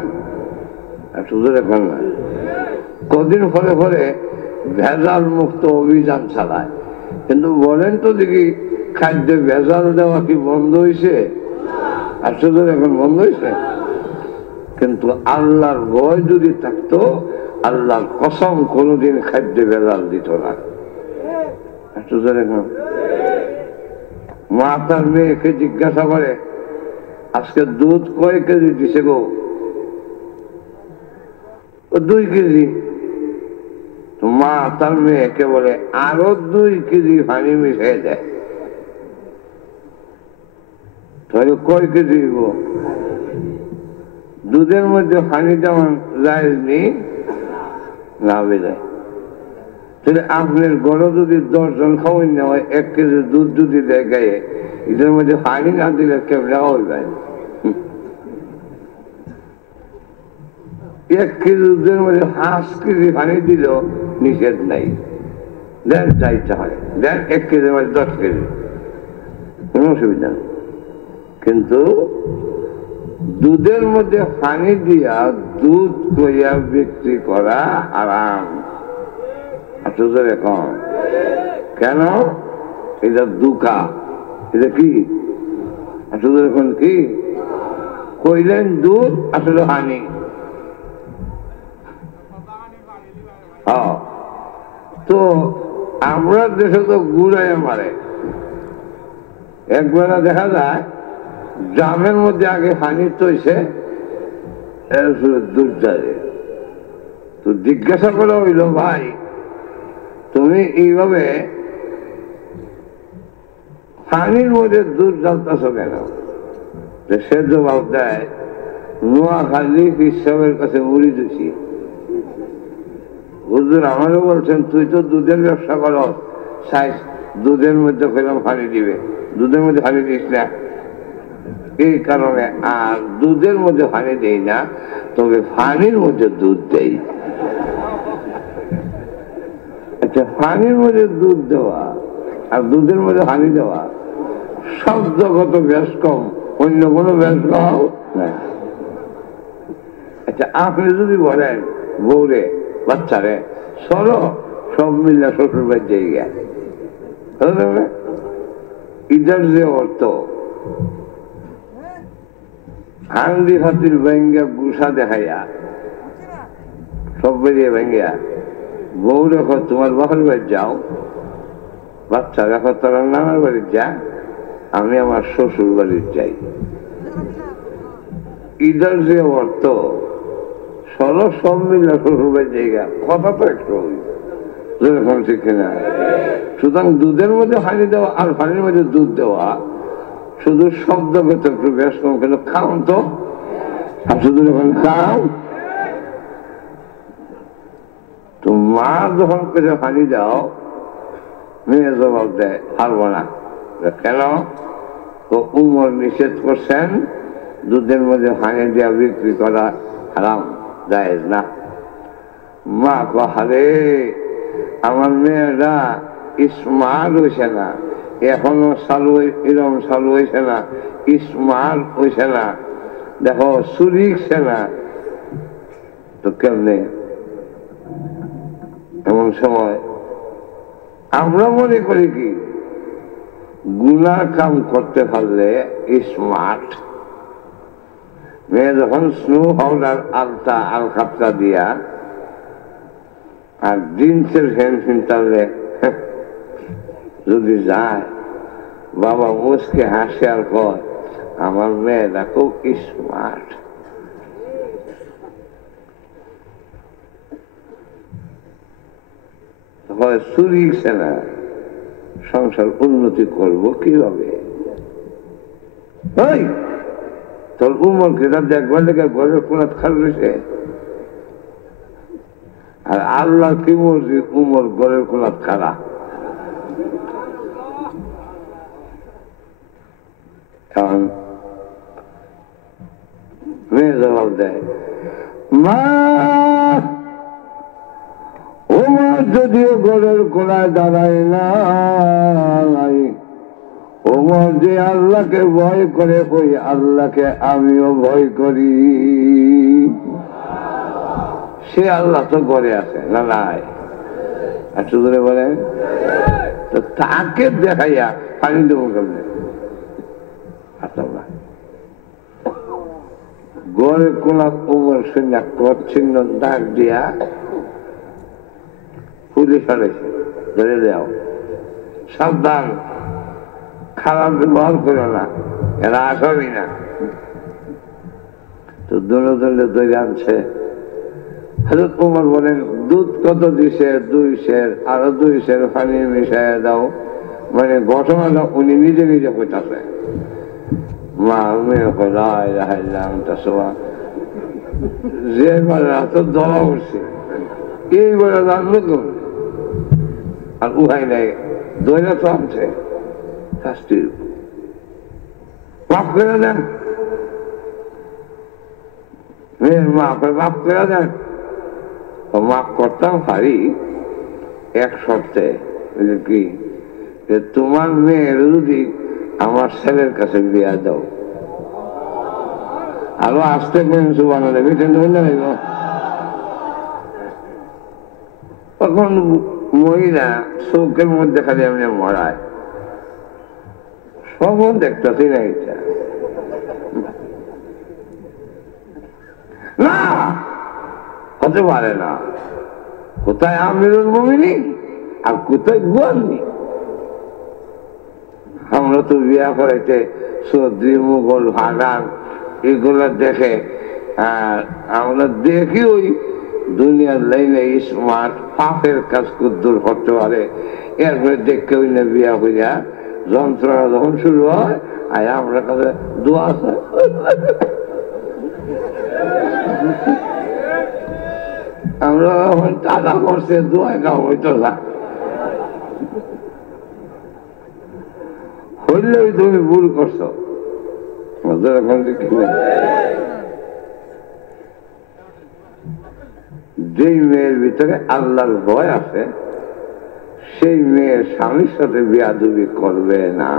শুধু দেখেন না, কদিন পরে পরে ভেজাল মুক্ত অভিযান চালায়, কিন্তু বলেন তো দেখি খাদ্য ভেজাল দেওয়া কি বন্ধ হয়েছে? আর শুধু এখন বন্ধ হয়েছে। কিন্তু আল্লাহর ভয় যদি থাকতো, আল্লাহর কসম কোনদিন খাদ্য ভেজাল দিত না। শুধু এখন মা তার মেয়েকে জিজ্ঞাসা করে, আজকে দুধ কয় কেজি দিছে গো? 2 কেজি। মা তার মেয়েকে বলে, আরো 2 কেজি পানি মিশিয়ে দেয়। তাহলে কয় কেজি দিব? দুধের মধ্যে পানি যেমন জায়েজ নেই না বেজায়। তাহলে আপনার গড় যদি 10 জন খাওয়াই না হয়, 1 কেজি দুধ যদি দেয় গায়ে, এটার মধ্যে পানি না দিলে কেমনে হয়ে যায়? 1 কেজি দুধের মধ্যে 5 কেজি পানি দিলেও নিষেধ নাই, দেন চাইতে হয়, দেন 1 কেজির মধ্যে 10 কেজি, কোনো অসুবিধা নেই। কিন্তু দুধের মধ্যে পানি দিয়া দুধ কইয়া বিক্রি করা হারাম। আসলে এখন কেন? এটা দুকা, এটা কি আসলে এখন কি কইলেন? দুধ আসলে হানি। তো আমরা দেশে তো গুড়ায় মারে। একবেলা দেখা যায় জামের মধ্যে আগে হানি তৈছে, দুধ যায়। তো জিজ্ঞাসা করা হইল, ভাই তুমি এইভাবে পানির মধ্যে দুধ জ্বালতেছ কেন? সে জবাব দেয়, নোয়াখালী হিসাবের কাছে মুড়ি দিছি। হুজুর আমারও বলছেন, তুই তো দুধের ব্যবসা করো, সাইজ দুধের মধ্যে খেলাম পানি দিবে, দুধের মধ্যে পানি দিস না। এই কারণে আর দুধের মধ্যে পানি দেই না, তবে পানির মধ্যে দুধ দেই। আচ্ছা, পানির মধ্যে দুধ দেওয়া আর দুধের মধ্যে পানি দেওয়া শব্দগত বেশ কম, অন্য কোনো বেশ কম নাই। আচ্ছা, আপনি যদি বলেন বউরে, বাচ্চারে, চলো সব মিলে শ্বশুর বাড়ি যাই গে, ইদার যে অর্থ হান্ডি হাতির ভেঙ্গা গুসা দেখাইয়া সব বেরিয়ে ভেঙ্গিয়া বউ রেখো তোমার বাপের বাড়ি যাও, বাচ্চা রেখো তোরা নানার বাড়ি যা, আমি আমার শ্বশুর বাড়ি যাই। ইদার যে অর্থ চলো সব মিলে শ্বশুর বাড়ি জায়গা, কথা তো একটু যেরকম শিখে না। সুতরাং দুধের মধ্যে পানি দেওয়া আর পানির মধ্যে দুধ দেওয়া শুধু শব্দগত একটু বেশ কম, কিন্তু খাও তো, আর শুধু যখন খাও তো মা যখন করে পানি দাও, মেয়ে জবাব দেয় পারবো না। কেন? তো উমর নিষেধ করছেন দুধের মধ্যে পানি দেওয়া বিক্রি করা হারাম, জায়েজ না। মা কাহারে আমার মেয়েরা স্মার্ট হয়েছে না, এখনো চালু এরকম চালু হয়েছে না, স্মার্ট হয়েছে না, দেখো চুরিছে না। তো কেমনে? এমন সময় আমরা মনে করি কি গুনার কাম করতে পারলে স্মার্ট। মেয়ে যখন স্নো পাউডার আলতা আলখাপটা দিয়া আর জিন্সের ফ্যান ফিনতালে যদি যায়, বাবা মুসকে হাসে আর কয় আমার মেয়েটা খুব স্মার্ট। চুরিছে না, সংসার উন্নতি করবো কিভাবে? তোর উমর কেটা দেখবার লেগে ঘরের কোনাত খাল রয়েছে, আর আল্লাহ কি মর্জি উমর ঘরের কোনাত খারা। কারণ মেয়ে জবাব দেয়, মা ওমর যদিও ঘরের কোনায় দাঁড়ায় না, ওমর যে আল্লাহকে ভয় করে, ওই আল্লাহকে আমিও ভয় করি। সে আল্লাহ তো ঘরে আছে না নাই? একটু ধরে বলেন তো, তাকে দেখাইয়া পানি দেবো কেমনে? ঘরে কোনা উমর সৈন্য কচ্ছিন্ন দাগ দিয়া পুলিশ আনেছে, ধরে দেও, সাবধান, খারাপ ব্যবহার করো না, এরা আসবি না। তো দলে দলে ধরে আনছে। হযরত ওমর বলেন, দুধ কত দিছে? 2 সের, আরো 2 সের পানি মিশাইয়া দাও। মানে ঘটনাটা উনি নিজে নিজে কইতাছে। মা মেয়ে যে বেলা তো দলা উঠছে এই বেলা জানলো তো আর উহাই নাই দইরা তো আনছে শাস্তির মাফ করে দেন মেয়ের মা মাফ করে দেন মাফ করতাম পারি এক শর্তে কি যে তোমার মেয়ের যদি আমার ছেলের কাছে বিয়া দাও আরো আসতে পেরেন সুবানালে বেটেন হইল তখন মহিলা চৌকের মধ্যে খালি এমনি মরায় সব দেখতেছি না এটা না হতে পারে না কোথায় আমিরুল মুমিনিন আর কোথায় গুয়ানি আমরা তো বিয়া করাইতে সর্দি মুঘল ভাগান এগুলো দেখে আমরা দেখি ওই দুনিয়ার লাইনে স্মার্ট পাপের কাজ কুদ্দুর করতে পারে এরপরে দেখতে ওই না বিয়া হইয়া যন্ত্রণা যখন শুরু হয় আর আমরা কাছে দোয়া আছে আমরা এখন টাকা করছে দোয়া কাম হইতো না হইলেই তুমি ভুল করছো যেই মেয়ের ভিতরে আল্লাহর ভয় আছে সেই মেয়ের স্বামীর সাথে বিয়াদবি করবে না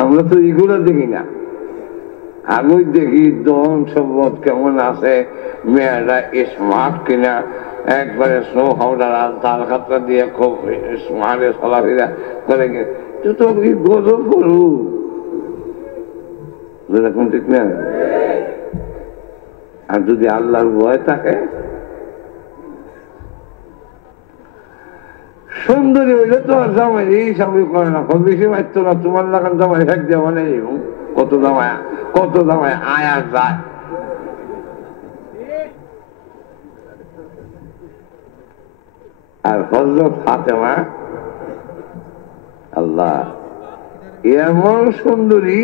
আমরা তো এগুলো দেখি না আগুই দেখি দন সম্পদ কেমন আছে মেয়েরা স্মার্ট কিনা একবারে স্নো পাউডার আর তাল খাতা দিয়ে খুব স্মার্টে চলাফেরা করে তুই তো গজব করু এরকম ঠিক না আর যদি আল্লাহর ভয় থাকে সুন্দরী হইলে তো আর জামাই এই স্বামী করে না খুব বেশি মারত না তোমার লাগান জামাই ফেক দেওয়া নেই কত জামাই আয় আর যায় আর হযরত ফাতেমা আল্লাহ এমন সুন্দরী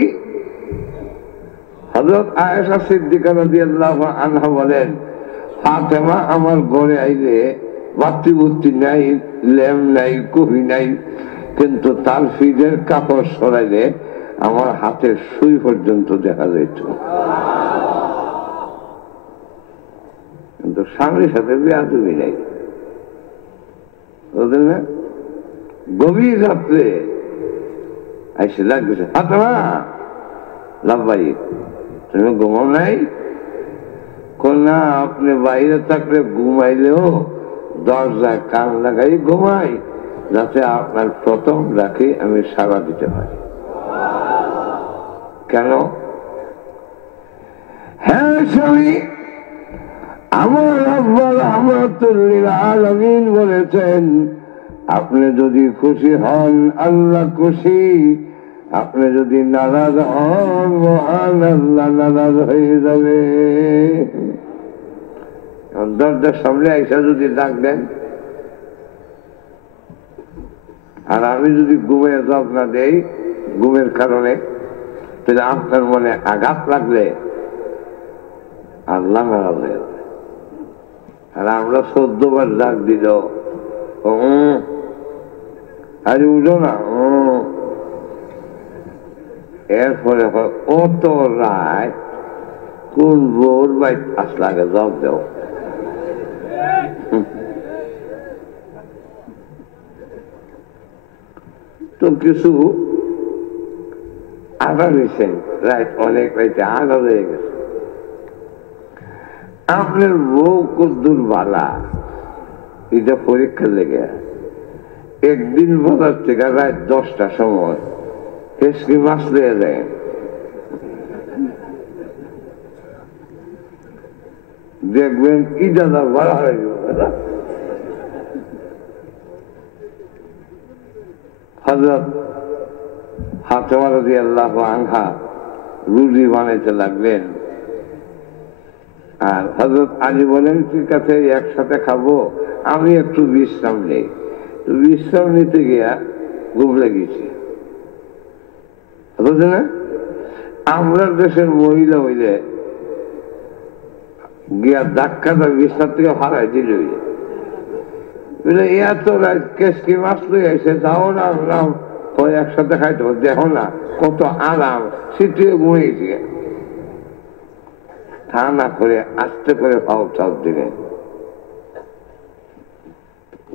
হযরত আয়েশা সিদ্দিকা রাদিয়াল্লাহু আনহা বলেন ফাতেমা আমার ঘরে আইলে বাতি বুতি নাই ল্যাম্প নাই কফি নাই কিন্তু তার ফ্রিজের কাপড় সরাইলে আমার হাতের সুই পর্যন্ত দেখা যেত কিন্তু স্বামীর সাথে বেয়াদবি নাই বুঝলেন না গভীর রাত্রে এসে লাগছে ফাতেমা লাভবাই তুমি ঘুমাও নাই না আপনি বাইরে থাকলে ঘুমাইলেও দরজায় কান লাগাই ঘুমাই যাতে আপনার প্রথম রাখি আমি সাড়া দিতে পারি কেন হ্যাঁ স্বামী আমার রব্বুল রহমাতুল আলামিন বলেছেন আপনি যদি খুশি হন আল্লাহ খুশি আপনি যদি নারাজ হন মহান আল্লাহ নারাজ হয়ে যাবে দরজার সামনে আইসা যদি ডাক দেন আর আমি যদি ঘুমের জব না দেই ঘুমের কারণে তাহলে আপনার মনে আঘাত লাগলে আল্লাহ নারাজ হয়ে যাবে আর আমরা 14 বার ডাক দিল আরে উঠো না এরপরে অত রায় কোন বোর বাই আসলাকে জব দেও তো কিছু আঘাত নিছেন রাইট অনেক রাইতে আঘাত হয়ে গেছে আপনার বউ কদ্দুর বালা এটা পরীক্ষা লেগে একদিন বাজার থেকে রাত 10টার সময় কেসকি মাছ দিয়ে দেয় দেখবেন কি দাদা ভাড়া হয়ে গেল হযরত ফাতেমা রাদিয়াল্লাহু আনহা রুটি বানাইতে লাগলেন আর হযরত আলী বলেন ঠিক আছে একসাথে খাবো আমি একটু বিশ্রাম নেই বিশ্রাম নিতে গিয়া ঘুম লেগেছি বুঝলে না? আমরা দেশের মহিলা হইলে গিয়া ধাক্কাটা বিছনার থেকে হারাই দিল এত কেসকি মাছ লই আইসে যাও না আনলাম একসাথে খাইতো দেখো না কত আরাম সিটিয়ে ঘুমিয়েছি তা না করে আস্তে করে পাও চাপ দিলেন।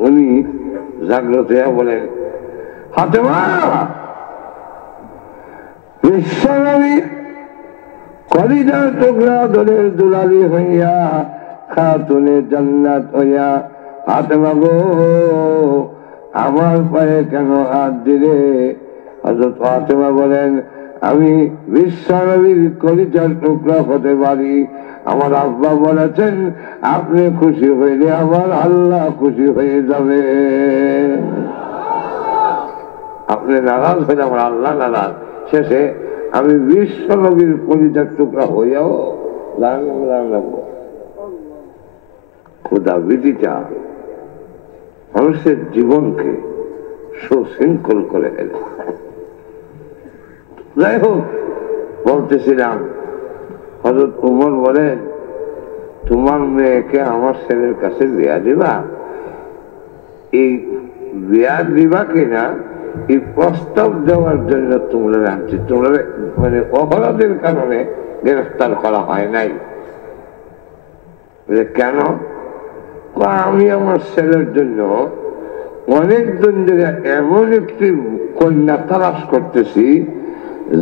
উনি জাগ্রত হইয়া বলেন ফাতেমা বিশ্বনবী কলিজার টুকরা দলের দুলালি হইয়া খাতুনে জান্নাত হইয়া ফাতেমা গো আমার পায়ে কেন হাত দিলে? হযরত ফাতেমা বলেন আমি বিশ্বনবীর কলিজার টুকরা হতে পারি। আমার আব্বা বলেছেন আপনি খুশি হইলে আমার আল্লাহ খুশি হয়ে যাবে। আপনি নারাজ হইলে আমার আল্লাহ নারাজ। শেষে আমি বিশ্বনবীর কলিজার টুকরা হইয়াও লাগবো। খোদা বিধিটা মানুষের জীবনকে সুশৃঙ্খল করে ফেলে। যাই হোক, বলতেছিলাম হযরত উমর বলেন তোমার মেয়েকে আমার ছেলের কাছে বিয়া দিবা। এই বিয়া দিবা কিনা এই প্রস্তাব দেওয়ার জন্য তোমরা আনছি, তোমরা মানে অপরাধের কারণে গ্রেফতার করা হয় নাই। কেন? আমি আমার ছেলের জন্য অনেকদিন ধরে এমন একটি কন্যা তালাশ করতেছি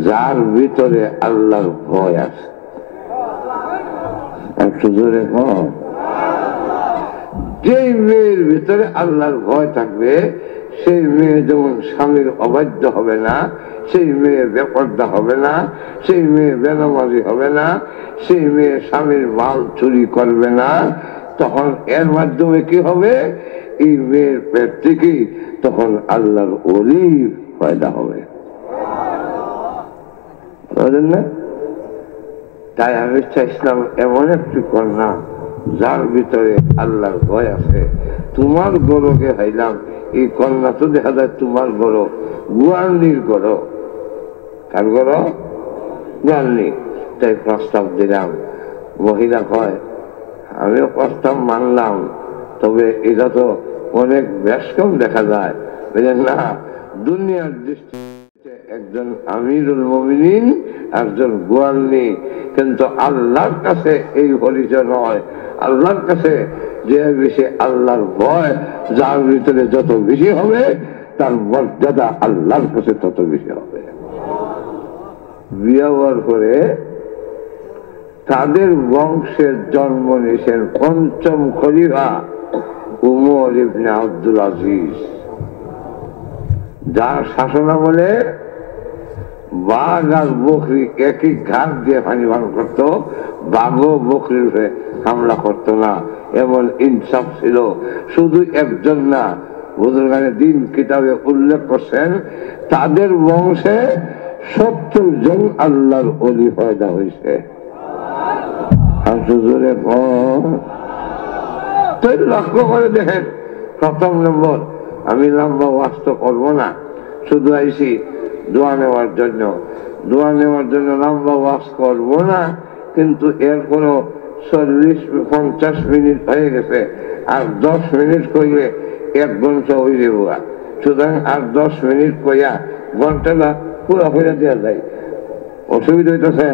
যার ভিতরে আল্লাহর ভয় আছে। একটু জোরে কম। যে মেয়ের ভিতরে আল্লাহর ভয় থাকবে সেই মেয়ে যেমন স্বামীর অবাধ্য হবে না, সেই মেয়ে বেপর্দা হবে না, সেই মেয়ে বেনামাজি হবে না, সেই মেয়ে স্বামীর মাল চুরি করবে না। তখন এর মাধ্যমে কি হবে? এই মেয়ের পেট থেকে তখন আল্লাহর ওলি পয়দা হবে। বুঝলেন না? তাই আমি চাইছিলাম এমন একটি কন্যা যার ভিতরে আল্লাহর ভয় আছে। তোমার গরুকে হাইলাম এই কন্যা তো দেখা যায় তোমার গরু গুয়ালনির গরু। কার গরু? গুয়ালনি। তাই প্রস্তাব দিলাম। মহিলা কয় আমিও প্রস্তাব মানলাম, তবে এটা তো অনেক বেশ কম দেখা যায়। বুঝলেন না? দুনিয়ার দৃষ্টিতে একজন আমিরুল মুমিনিন, একজন গোয়ালনি, কিন্তু আল্লাহর কাছে এই পরিচয় নয়। আল্লাহর কাছে যে বেশি আল্লাহর ভয় যার ভিতরে যত বেশি হবে তার মর্যাদা আল্লাহর কাছে তত বেশি হবে। বিয়ে হওয়ার পরে তাদের বংশের জন্ম নিয়েছেন পঞ্চম খলিফা উমর ইবনে আব্দুল আজিজ, যার শাসনামলে বাঘ আর বকরি একই ঘাট দিয়ে পানি পান করতো, বাঘও বকরির হামলা করতো না। এমন ইনসাফ ছিল। শুধু একজন না, বুজুর্গানে দিন কিতাবে উল্লেখ করছেন তাদের বংশে 70 জন আল্লাহর ওলি পয়দা হয়েছে। লক্ষ্য করে দেখেন, প্রথম নম্বর, আমি লম্বা ওয়াস্ত করবো না, শুধু আইসি দোয়া নেওয়ার জন্য। দোয়া নেওয়ার জন্য লম্বা ওয়াজ করবো না, কিন্তু এর কোনো 40-50 মিনিট হয়ে গেছে, আর 10 মিনিট কইলে 1 ঘন্টা হয়ে যাবো। সুতরাং আর 10 মিনিট কইয়া ঘন্টাটা পুরো হয়ে দেওয়া যায়। অসুবিধা হইতেছে?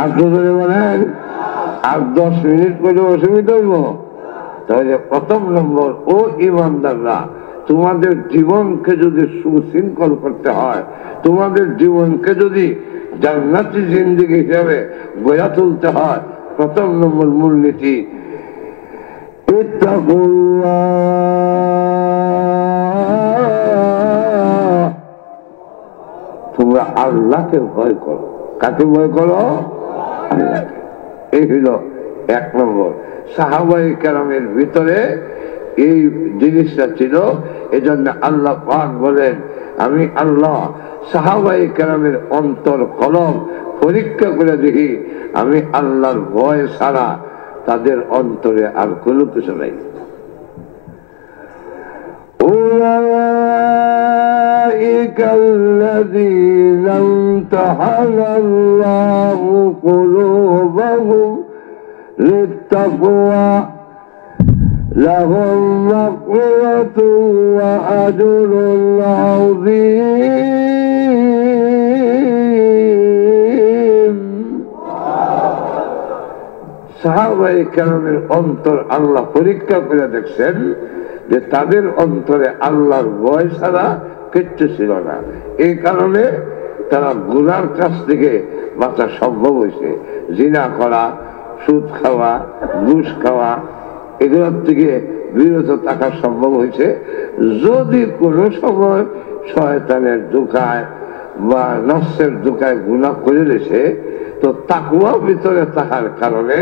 আর দুজনে বলেন আর 10 মিনিট কইলে অসুবিধা হইব? তাহলে প্রথম নম্বর, ও ইমানদাররা, তোমাদের জীবনকে যদি সুশৃঙ্খল করতে হয়, তোমাদের জীবনকে যদি জান্নাতি জিন্দেগি হিসাবে গড়ে তুলতে হয়, প্রথম নম্বর মূলনীতি তোমরা আল্লাহকে ভয় করো। কাকে ভয় করো? আল্লাহকে। এই হইল 1 নম্বর। সাহাবায়ে কেরামের ভিতরে এই জিনিসটা ছিল। এজন্য আল্লাহ পাক বলেন আমি আল্লাহ সাহাবায়ে কেরামের অন্তর কলব পরীক্ষা করে দেখি, আমি আল্লাহর ভয় ছাড়া তাদের অন্তরে আর কোনো কিছু নাই। أولئك الذين امتحن الله قلوبهم للتقوى لهم مغفرة وأجر عظيم সাহাবায়ে কেরামের অন্তর আল্লাহ পরীক্ষা করে দেখছেন যে তাদের অন্তরে আল্লাহর ভয় ছাড়া কিচ্ছু ছিল না, এই কারণে তারা গুনার কাছ থেকে বাঁচা সম্ভব হয়েছে। জিনা করা, সুদ খাওয়া, ঘুষ খাওয়া, এগুলোর থেকে বিরত থাকা সম্ভব হয়েছে। যদি কোনো সময় শয়তানের ধোঁকায় বা নফসের ধোঁকায় গুনাহ করে দিয়েছে, তো তাকওয়া ভিতরে থাকার কারণে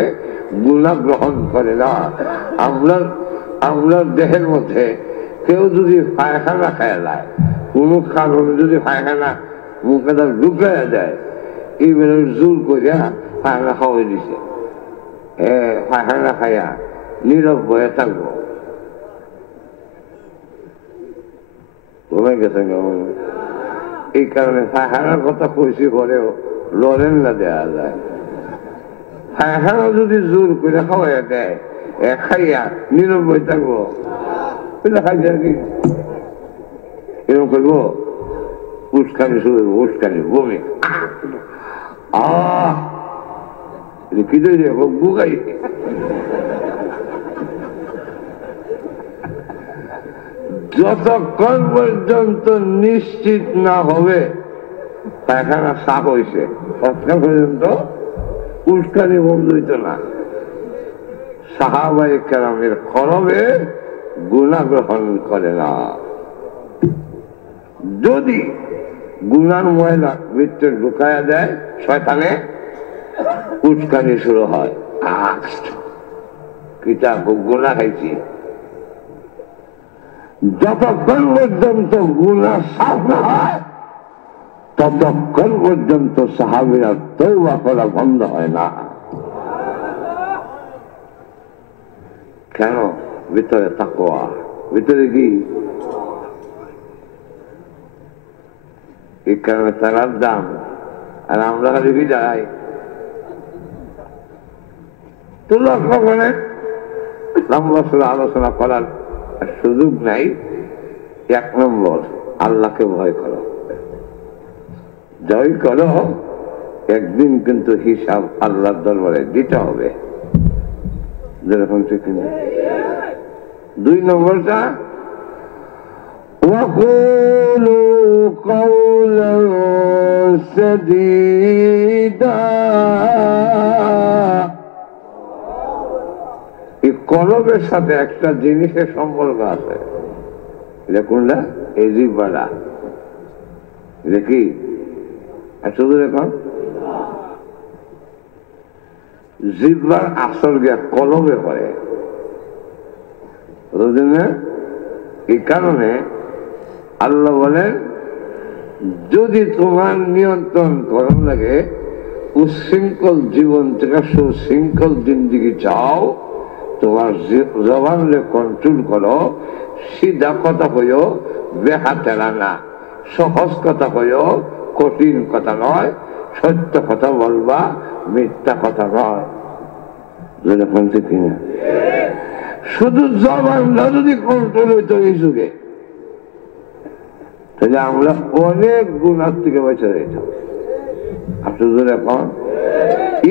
গুনাহ গ্রহণ করে না। আমরা দেহের মধ্যে কেউ যদি পায়খানা খায় যায়, কোনো কারণে যদি পায়খানা মুখে তার ঢুকাইয়া যায়, এইবারে জোর করিয়া পায়খানা খাওয়াই দিছে, পায়খানা খাইয়া নীরব হয়ে থাকবো, ঘুমে গেছে। এই কারণে পায়খানার কথা কইছি পরেও লড়েন না দেওয়া যায়। পায়খানা যদি জোর করে খাওয়াইয়া দেয়, খাইয়া নীরব হয়ে থাকবো, খাইছে আর কি এরকম করবো, উস্কানি শুরু করবো, উস্কানি বমি, কি গুগাই। যতক্ষণ পর্যন্ত নিশ্চিত না হবে পায়খানা সাফ হয়েছে, ততক্ষণ পর্যন্ত উস্কানি বন্ধ হইত না। সাহাবায়ে কেরামের কলবে গুনাহ গ্রহণ করে না। যদি গুনার ময়লা ভিতরে ঢুকায়া দেয়, শয়তানে উস্কানি শুরু হয়, কিতা গুনাহ খাইছি। যতক্ষণ পর্যন্ত গুনাহ সাফ না হয়, ততক্ষণ পর্যন্ত সাহাবীরা তওবা করা বন্ধ হয় না। কেন? ভিতরে তাকওয়া, ভিতরে কি? এই কারণে তারার দাম, আর আমরা খালি বিদায়। তো লক্ষ্য করেন, লম্বা সুরা আলোচনা করার সুযোগ নাই। 1 নম্বর, আল্লাহকে ভয় করো, জয় করো, একদিন কিন্তু হিসাব আল্লাহর দরবারে দিতে হবে, যেরকম ঠিক না। 2 নম্বরটা, وقولوا قولا سديدا, এই কলবের সাথে একটা জিনিসের সম্পর্ক আছে, এটা কোনটা? এই জিহ্বাটা, দেখি শুধু এখন জিহ্বার আসর গিয়া কলবে করে, এই কারণে আল্লাহ বলেন, যদি তোমার নিয়ন্ত্রণ করার লাগে উশৃঙ্খল জীবন থেকে সুশৃঙ্খল জিন্দেগি চাও, তোমার জবানকে কন্ট্রোল করো, সিধা কথা কইও, বেহাতেরা না, সহজ কথা কইও, কঠিন কথা নয়, সত্য কথা বলবা, মিথ্যা কথা নয়, যেরকম ঠিক কিনা। শুধু জবানটা যদি কন্ট্রোল হইতো এই যুগে, তাহলে আমরা অনেক গুনার থেকে বেঁচে যেতাম। আসলে এখন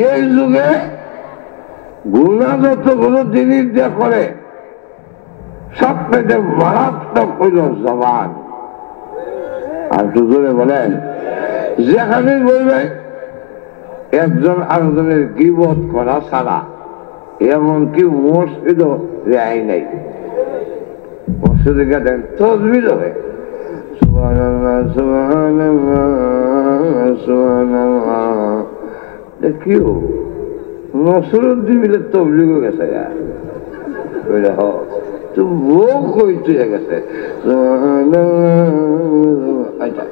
এই যুগে গুনাহ যতগুলো জিনিস দিয়ে করে, সবথেকে মারাত্মক হইল জবান। আর দুজনে বলেন, যেখানে বলবে একজন আরেকজনের গীবত করা ছাড়া, এমনকি মসজিদও রেহাই নাই। মসজিদে গেলেন তসবিহ হবে, সুবহানাল্লাহ সুবহানাল্লাহ সুবহানাল্লাহ, দেখিও নসরুদ্দিন মিলে তবলিগ গেছে, তো বউ কইতে গেছে, আচ্ছা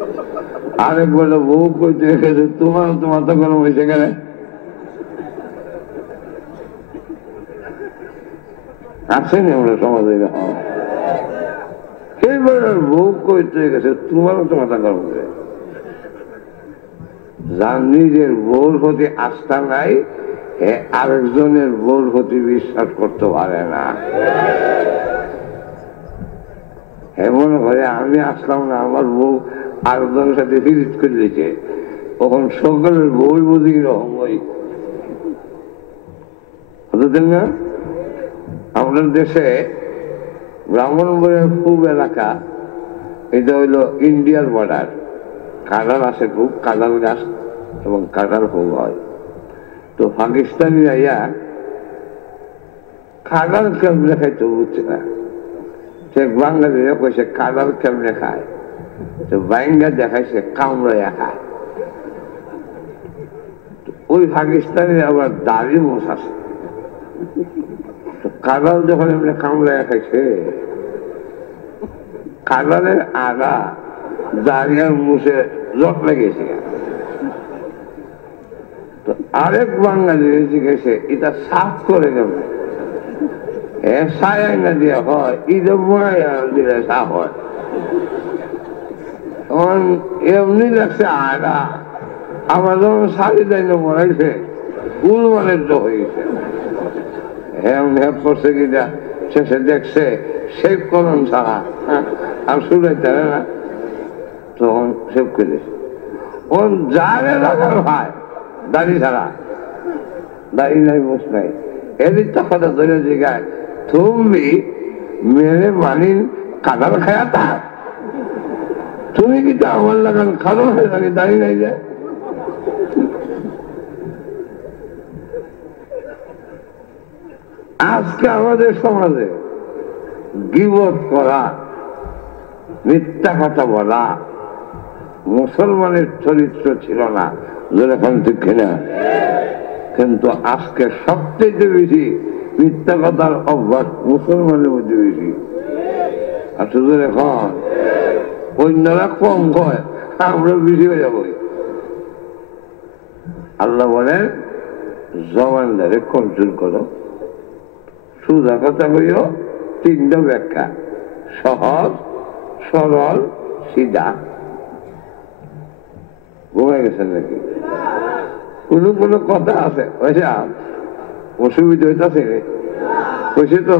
আরেকবার বউ কইতে গেছে, তোমার তো গরম হয়েছে কেন? আসেনি আমরা সমাজে, এইবার বউ কইতে গেছে তোমারও তো মাথা গরম করে, যার নিজের বউর প্রতি আস্থা নাই হে আরেকজনের বউর প্রতি বিশ্বাস করতে পারে না। এমন করে আমি আসলাম না, আমার বউ আরেকজনের সাথে ফিরিত করে দিয়েছে, তখন সকলের বই বুঝি রকম ওই বুঝতেন না। আমাদের দেশে ব্রাহ্মণবাড়িয়ার পূব এলাকা, এটা হইল ইন্ডিয়ার বর্ডার। কাঁঠাল আছে খুব, কাঁঠাল গাছ এবং কাঁঠাল খুব হয়। তো পাকিস্তানি আইয়া কাঁঠাল কেমনে খাইতে বুঝছে না, সে বাঙালিরা কইছে কাঁঠাল কেমনে খায়, তো বাইঙ্গা দেখাইছে কামড়াইয়া খায়। ওই পাকিস্তানি আবার দাড়ি মোষ আছে, কাঁঠাল যখন এমনি কামড়াইয়া খাইছে, কাঁঠালের আগা দাঁড়িয়ার মুখে জট লেগেছে। তো আরেক বাঙালি জিজ্ঞেসে এটা সাফ করে কেমন, সায়াই না দিয়ে হয়, ঈদে মোড়াইয়া দিলে সাফ হয়। এমনি লাগছে আগা, আমার যখন শাড়ি দাইনে মরাইছে উলমানের তো হয়েছে। এমনি হেপ করছে কিনা শেষে দেখছে শেভ করুন ছাড়া আর শুনাইতে না, তখন শেভ করেছে। ওর যারে লাগার ভাই দাড়ি ছাড়া, দাড়ি নাই মুখ নাই, এদিক তো কথা ধরে জিগায় তুমি মেরে মানিন কাদার খায়া তা, তুমি কি আমার লাগান খালো হয়ে লাগে দাড়ি নাই যায়। আজকে আমাদের সমাজে গীবত করা, মিথ্যা কথা বলা মুসলমানের চরিত্র ছিল না, যেরকম ঠিক কিনা। কিন্তু আজকে সবচেয়ে বেশি মিথ্যা কথার অভ্যাস মুসলমানের মধ্যে বেশি। আর শুধু এখন অন্যরা কম হয়, আমরা বেশি হয়ে যাবো। আল্লাহ বলেন জবানদারে কন্ট্রোল করো, সোজা কথা হইও, তিনটা ব্যাখ্যা, সহজ সরল সিধা। ঘুমাই গেছেন নাকি? কোনো কোনো কথা আছে অসুবিধা হইতেছে কইছে তো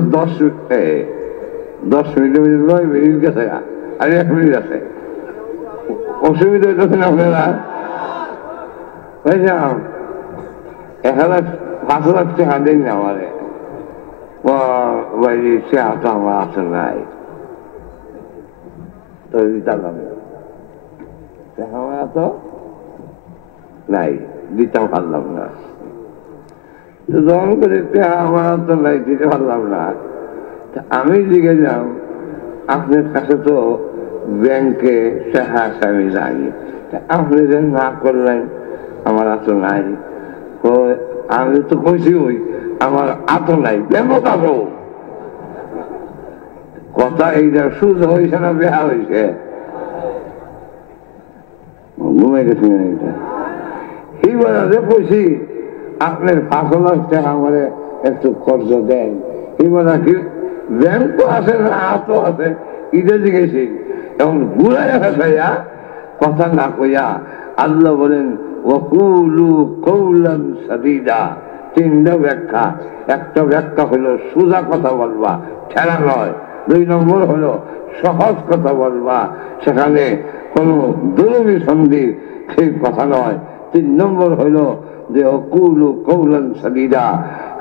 10 মিনিট 9 মিনিট গেছে, আর 1 মিনিট আছে, অসুবিধা হইতেছে না আপনারা? 1,05,000 টাকা দেন না আমারে, সে হাতে আমার আছে নাই, তো দিতাম আমার তো নাই, দিতাম পারলাম না। তো যখন করে আমার তো নাই, দিতে পারলাম না। আমি জিজ্ঞেস আপনার কাছে তো ব্যাংকে টাকা আছে আমি জানি, আপনি যে না করলেন আমার এত নাই। আমি তো কইছি ওই আমার এত নাই, ব্যাংক আছো কথা এইটা সুদ হয়েছে না বেহা হয়েছে? ঘুমাই গেছি না এটা। এইবার কইছি আপনার 5,00,000 টাকা আমার একটু কর্জ দেন। এইবার কি ব্যাংক তো আছে না হাতও আছে, এটা জিজ্ঞেসি। এখন ঘুরাইয়া ফেসাইয়া কথা না কইয়া আল্লাহ বলেন ওয়াকুলু কওলান সাদীদা। তিনটা ব্যাখ্যা, একটা ব্যাখ্যা হলো সোজা কথা বলবা, ঠেলা নয়। 2 নম্বর হলো সহজ কথা বলবা, সেখানে কোন দুরবি সন্ধি সেই কথা নয়। 3 নম্বর হইল যে ওয়াকুলু কওলান সাদীদা,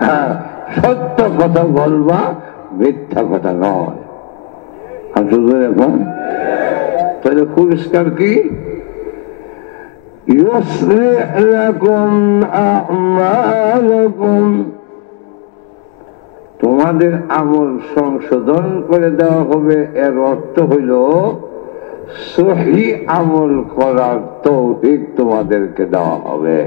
হ্যাঁ সত্য কথা বলবা, মিথ্যা কথা নয়। আর শুধু এখন তাহলে পুরস্কার কি? يصلح لكم أعمالكم, তোমাদের আমল সংশোধন করে দেওয়া হবে। এর অর্থ হইল সহি আমল করার তৌফিক তোমাদেরকে দেওয়া হবে।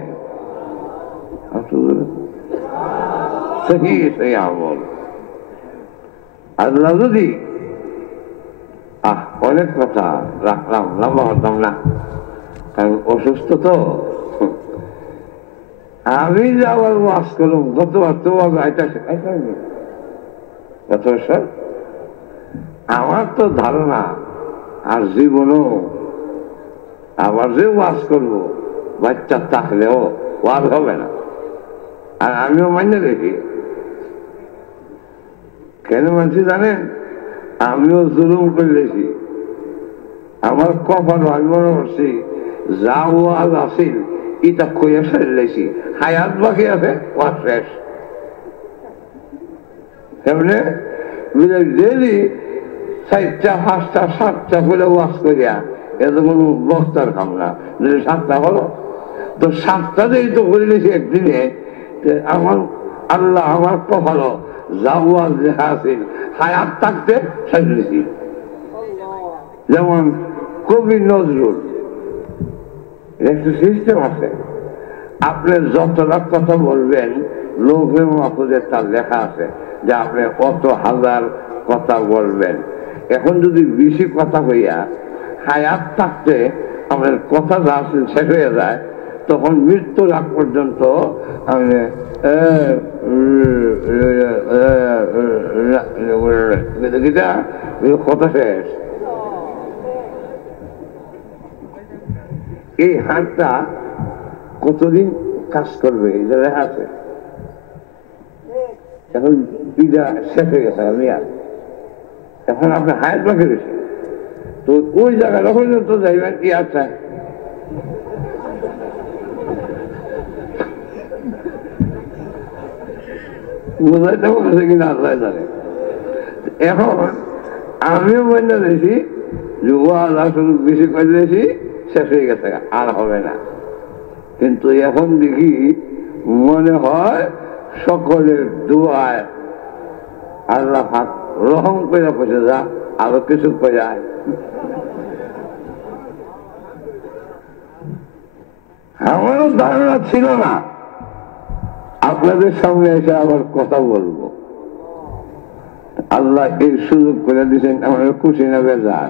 সহি সেই আমল আল্লাহ যদি অনেক কথা রাখলাম, লম্বা হতাম না, কারণ অসুস্থ তো। আমি যাওয়ার ওয়াজ করুম গতবার তো গত বছর আমার তো ধারণা আর জীবনও আবার যে ওয়াজ করবো বাচ্চা থাকলেও ওয়াজ হবে না। আর আমিও মান্য দেখি, কেন মানছি জানেন? আমিও জুলুম করলেছি, আমার কপাল আমি মনে করছি যা ওয়াজ আসিল ইটা কইয়া ফেললেছি, হায়াত বাকি আছে ওয়াজ শেষ। এমনি ডেলি 4টা 5টা 7টা করে ওয়াজ করিয়া এত কোনো বক্তার কাম না। যদি 7টা হলো তো 7টা যেই তো করিলেছি একদিনে, আমার আল্লাহ আমার কপাল যা ওয়াজ লেখা আছিল হায়াত থাকতে সাজিয়েছি। যেমন কবি নজরুল, একটা সিস্টেম আছে, আপনি যতটা কথা বলবেন লোভে মাহফুজে তার লেখা আছে যে আপনি কত হাজার কথা বলবেন। এখন যদি বেশি কথা হইয়া হায়াত থাকতে আপনার কথা যা শেষ হয়ে যায়, তখন মৃত্যুর আগ পর্যন্ত আপনি কথা শেষ। এই হাতটা কতদিন কাজ করবে এটা দেখা আছে। এখন দুইটা শেষ হয়ে গেছে, আমি আর এখন আপনার হায়াত বাকি রয়েছে, তো ওই জায়গায় পর্যন্ত যাইবেন কি আচ্ছা বোঝাইতে পারছে কিনা আল্লাহ জানে। এখন আমিও বন্ধ দিয়েছি যে ওয়াজ আসলে বেশি করে দিয়েছি, শেষ হয়ে গেছে আর হবে না। কিন্তু এখন দেখি মনে হয় সকলের দোয়ায় আল্লাহ পাক রহম করে পৌঁছে যা, আরো কিছু করে আমারও ধারণা ছিল না আপনাদের সামনে এসে আবার কথা বলবো। আল্লাহ এই সুযোগ করে দিয়েছেন, আমাদের খুশি না বেজার।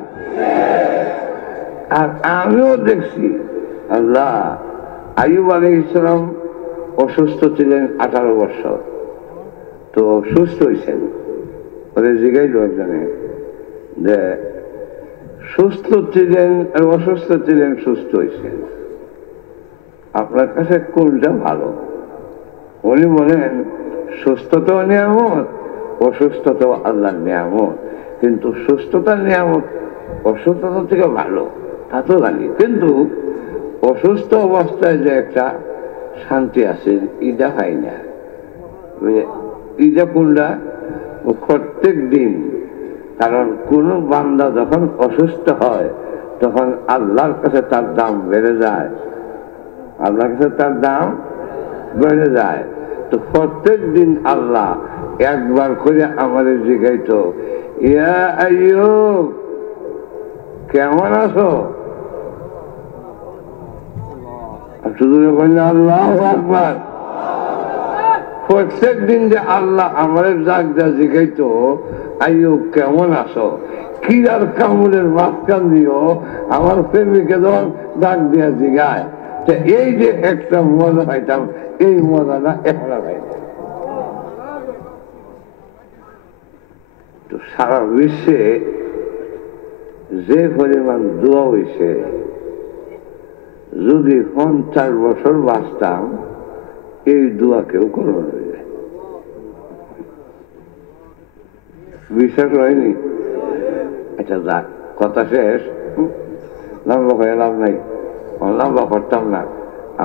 আর আমিও দেখছি আল্লাহ, আইয়ুব আলাইহিস সালাম অসুস্থ ছিলেন 18 বছর, তো সুস্থ হয়েছেন। ওদের জিজ্ঞাইল একজনে যে সুস্থ ছিলেন আর অসুস্থ ছিলেন, সুস্থ হয়েছেন, আপনার কাছে কোনটা ভালো? উনি বলেন সুস্থতাও নিয়ামত, অসুস্থতাও আল্লাহর নিয়ামত, কিন্তু সুস্থতার নিয়ামত অসুস্থতা থেকে ভালো তা তো জানি, কিন্তু অসুস্থ অবস্থায় যে একটা শান্তি আছে ইটা হয় না। ইটা কোনটা? প্রত্যেক দিন। কারণ কোন বান্দা যখন অসুস্থ হয় তখন আল্লাহর কাছে তার দাম বেড়ে যায়, আল্লাহর কাছে তার দাম বেড়ে যায়। তো প্রত্যেক দিন আল্লাহ একবার করে আমাদের জিজ্ঞাইতো, ইয়া আইয়ুব কেমন আছো? শুধু আল্লাহু আকবার। প্রত্যেক দিন যে আল্লাহ আমাদের ডাক দেয়া জিজ্ঞাইতো, আইয়ুব কেমন আছো, কিরার কামড়ের মাঝখান দিও আমার প্রেমিকে যখন ডাক দেয়া জিগায়, এই যে একটা মজা পাইতাম, এই মজাটা এখন পাই না। তো সারা বিশ্বে যে পরিমাণ দোয়া হয়েছে, যদি 50 বছর বাঁচতাম এই দোয়া কেউ করবে না। বিশ্বাস হয়নি? আচ্ছা যাক, কথা শেষ, লম্বা হয়ে লাভ নাই, লম্বা করতাম না।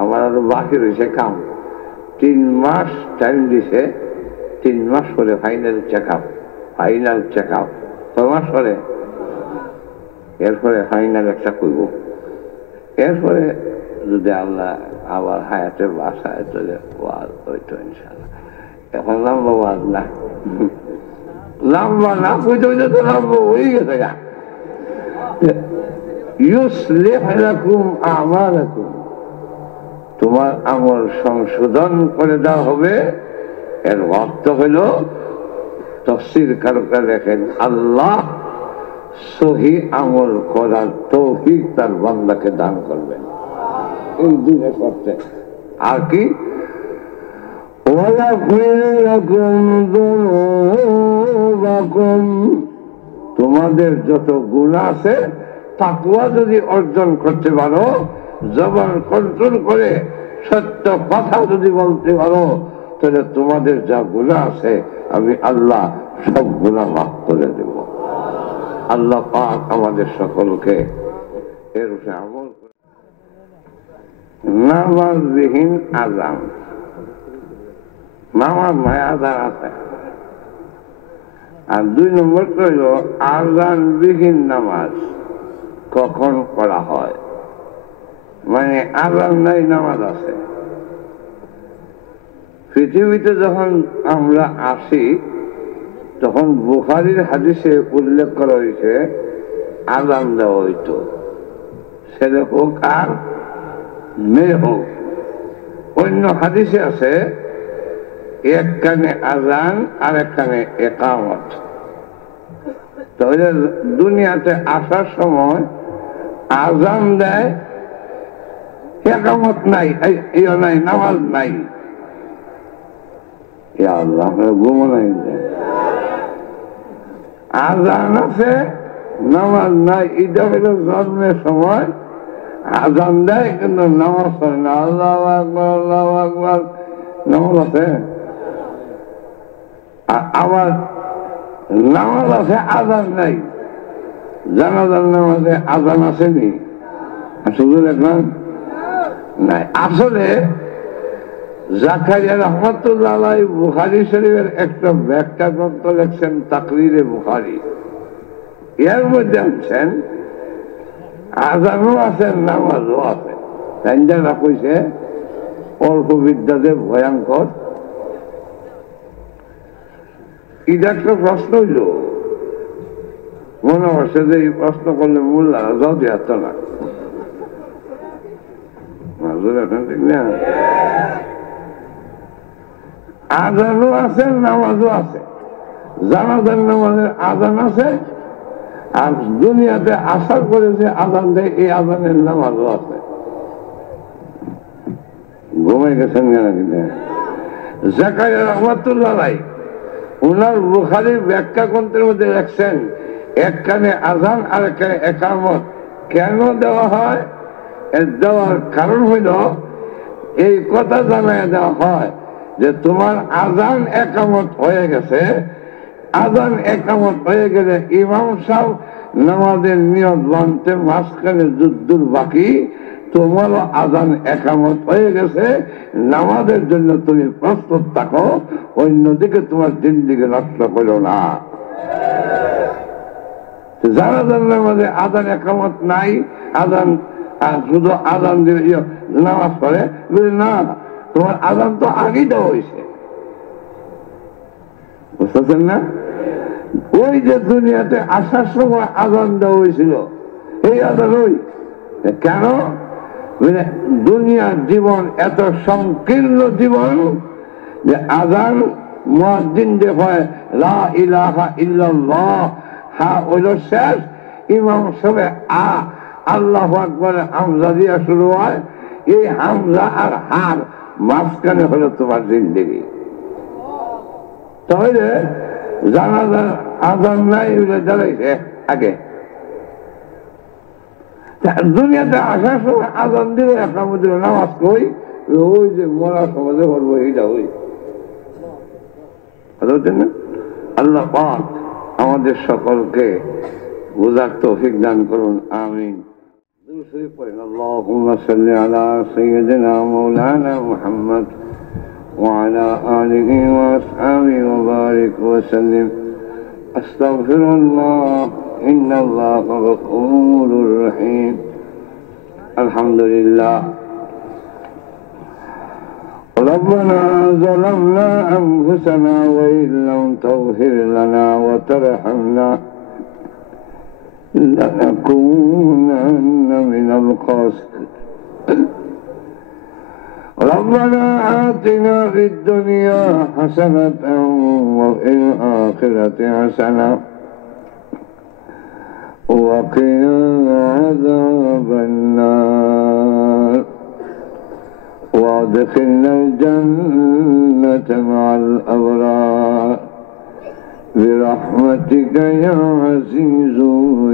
আমার আরো বাকি রয়েছে কাম। 3 মাস টাইম দিছে, 3 মাস পরে final check up. Final check up 6 মাস পরে, এরপরে ফাইনাল একটা করব। এরপরে যদি আল্লাহ আবার হায়াতের বাসায় চলে ওয়াজ হইতো ইনশাল্লাহ। এখন লম্বা ওয়াজ না, লম্বা না কইতে হইতে তো লম্বা হয়ে গেছে গা। ইউসলিহ লাকুম আমালাকুম, তোমার আমল সংশোধন করে দেওয়া হবে। এর অর্থ হইল, তাফসীর কারকরা লেখেন, আল্লাহ সহি আমল করার তৌফিক তার বান্দাকে দান করবেন এই দিনে করতে। আর কি তোমার তোমাদের যত গুনাহ আছে তাকওয়া যদি অর্জন করতে পারো, জবান কন্ট্রোল করে সত্য কথা যদি বলতে পারো, তাহলে তোমাদের যা গুনাহ আছে আমি আল্লাহ সব গুনাহ মাফ করে দেব। আল্লাহ পাক আমাদের সকলকে এর উপরে আমল করে। নামাজবিহীন আযান, নামাজ নাই আযান আছে। আর 2 নম্বর হইল আযানবিহীন নামাজ কখন পড়া হয়, মানে আযান নাই নামাজ আছে। পৃথিবীতে যখন আমরা আসি তখন বুখারীর হাদিসে উল্লেখ করা হয়েছে আযান দেওয়া হইত, ছেলে হোক আর মেয়ে হোক। অন্য হাদিসে আছে এক কানে আযান আর এক কানে ইকামত। তাহলে দুনিয়াতে আসার সময় আযান দেয়, ইকামত নাই, নাই, নামাজ নাই। আল্লাহ ঘুম নাই, আযান আছে নামাজ নাই। এটা হইল জন্মের সময় আযান দেয় কিন্তু নামাজ পড়ে না। আল্লাহু আকবার, আল্লাহু আকবার, নামাজ আছে। আবার নামাজ আছে, আযান নাই। জানাজার নামাজে আযান আসেনি, শুধু দেখলাম নাই। আসলে জাকারিয়া রাহমাতুল্লাহ আলাইহি বুখারী শরীফের একটা ব্যাখ্যা গ্রন্থ লিখছেন তাকরীরে বুখারী। এর মধ্যে আনছেন আযানও আছে, নামাজও আছে। তাই যারা কইছে অল্প বিদ্যাতে ভয়ঙ্কর। এটা একটা প্রশ্ন হইল, মনে হচ্ছে যে এই প্রশ্ন করলে মোল্লারা যাও দিয়ে আসতো না। ঠিক না? আযানও আছে, নামাজও আছে। জানাজার নামাজের আযান আছে, আর দুনিয়াতে আসার করে যে আযান দেয় এই আযানের নামাজও আছে। ঘুমাই গেছেন কেন? কিনা জাকারিয়া রাহমাতুল্লাহ আলাইহি উনার বুখারীর ব্যাখ্যা গ্রন্থের মধ্যে লিখছেন এক কানে আযান আর এক কানে ইকামত কেন দেওয়া হয়। এর দেওয়ার কারণ হইল এই কথা জানায় দেওয়া হয় যে তোমার আযান ইকামত হয়ে গেছে, আযান ইকামত হয়ে গেলে ইমাম সাহেব নামাজের নিয়ত বানতে মাঝখানে যুদ্ধর বাকি, তোমারও আযান ইকামত হয়ে গেছে, নামাজের জন্য তুমি প্রস্তুত থাকো, অন্যদিকে তোমার জিন্দেগি নষ্ট করো না। জানাজার নামাজে আযান ইকামত নাই, আযান শুধু আযান দিয়ে নামাজ পড়ে না, তোমার আযান তো আগেই দেওয়া হয়েছে, বুঝতেছেন না? ওই যে দুনিয়াতে আসার সময় আযান দেওয়া হয়েছিল, এই আযান ওই কেন? দুনিয়ার জীবন এত সংকীর্ণ জীবন যে আযান মুয়াজ্জিন যে হয় লা ইলাহা ইল্লাল্লাহ, হ্যাঁ ওইল শেষ, ইমাম সাহেব আল্লাহু আকবার হামজা দিয়া শুরু হয়, এই হামজা আর হার মাঝখানে হলো তোমার জিন্দেগি। তাহলে জানাজার আযান নাই, জ্বালাইছে আগে। দুনিয়াতে আসার সময় আযান দিল, ইকামত দিল, নামাজ কই? ওই যে মরার সমাজে করবো, এইটা ওই। আল্লাহ পাক আমাদের সকলকে বুঝার তৌফিক দান করুন, আমিন। اللهم صل على سيدنا مولانا محمد وعلى آله وأصحابه وبارك وسلم. أستغفر الله إن الله غفور رحيم. الحمد لله. ربنا ظلمنا أنفسنا وإن لم تغفر لنا وترحمنا لنكونن من الخاسرين. ربنا آتنا في الدنيا حسنة وفي الآخرة حسنة وقنا عذاب النار وادخلنا الجنة مع الأبرار برحمتك يا عزيز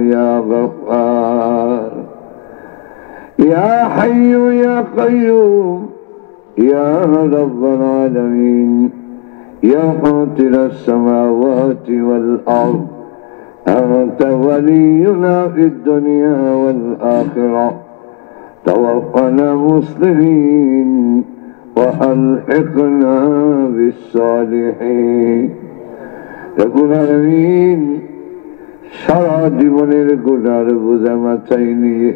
يا غفار يا حي يا قيوم يا رب العالمين يا فاطر السماوات والأرض أنت ولينا في الدنيا والآخرة توفنا مسلمين وألحقنا بالصالحين رب العالمين সারা জীবনের গুনার বোঝা মাথায় নিয়ে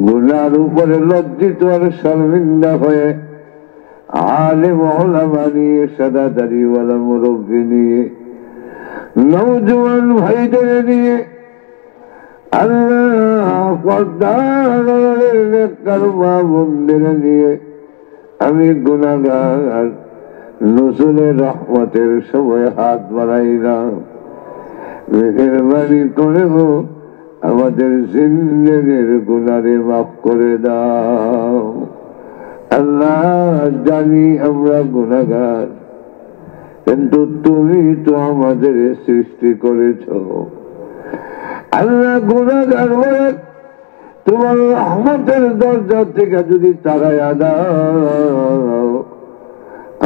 গুনার উপরে লজ্জিত আর শর্মিন্দা হয়ে আলেম ওলামা নিয়ে সাদাদারিওয়ালা মুরব্বী নিয়ে নওজোয়ান ভাইদের নিয়ে আল্লাহ পর্দার নেককার মা বোনদের নিয়ে আমি গুনাহগার নজরুলের রহমতের সময় হাত বাড়াইলাম মেহেরবানি করে আমাদের জিন্দেগির গুনারে মাফ করে দাও আল্লাহ জানি আমরা গুনাহগার কিন্তু তুমি তো আমাদের সৃষ্টি করেছ আল্লাহ গুনাহগার হয়ে তোমার রহমতের দরজা থেকে যদি তাড়াইয়া দাও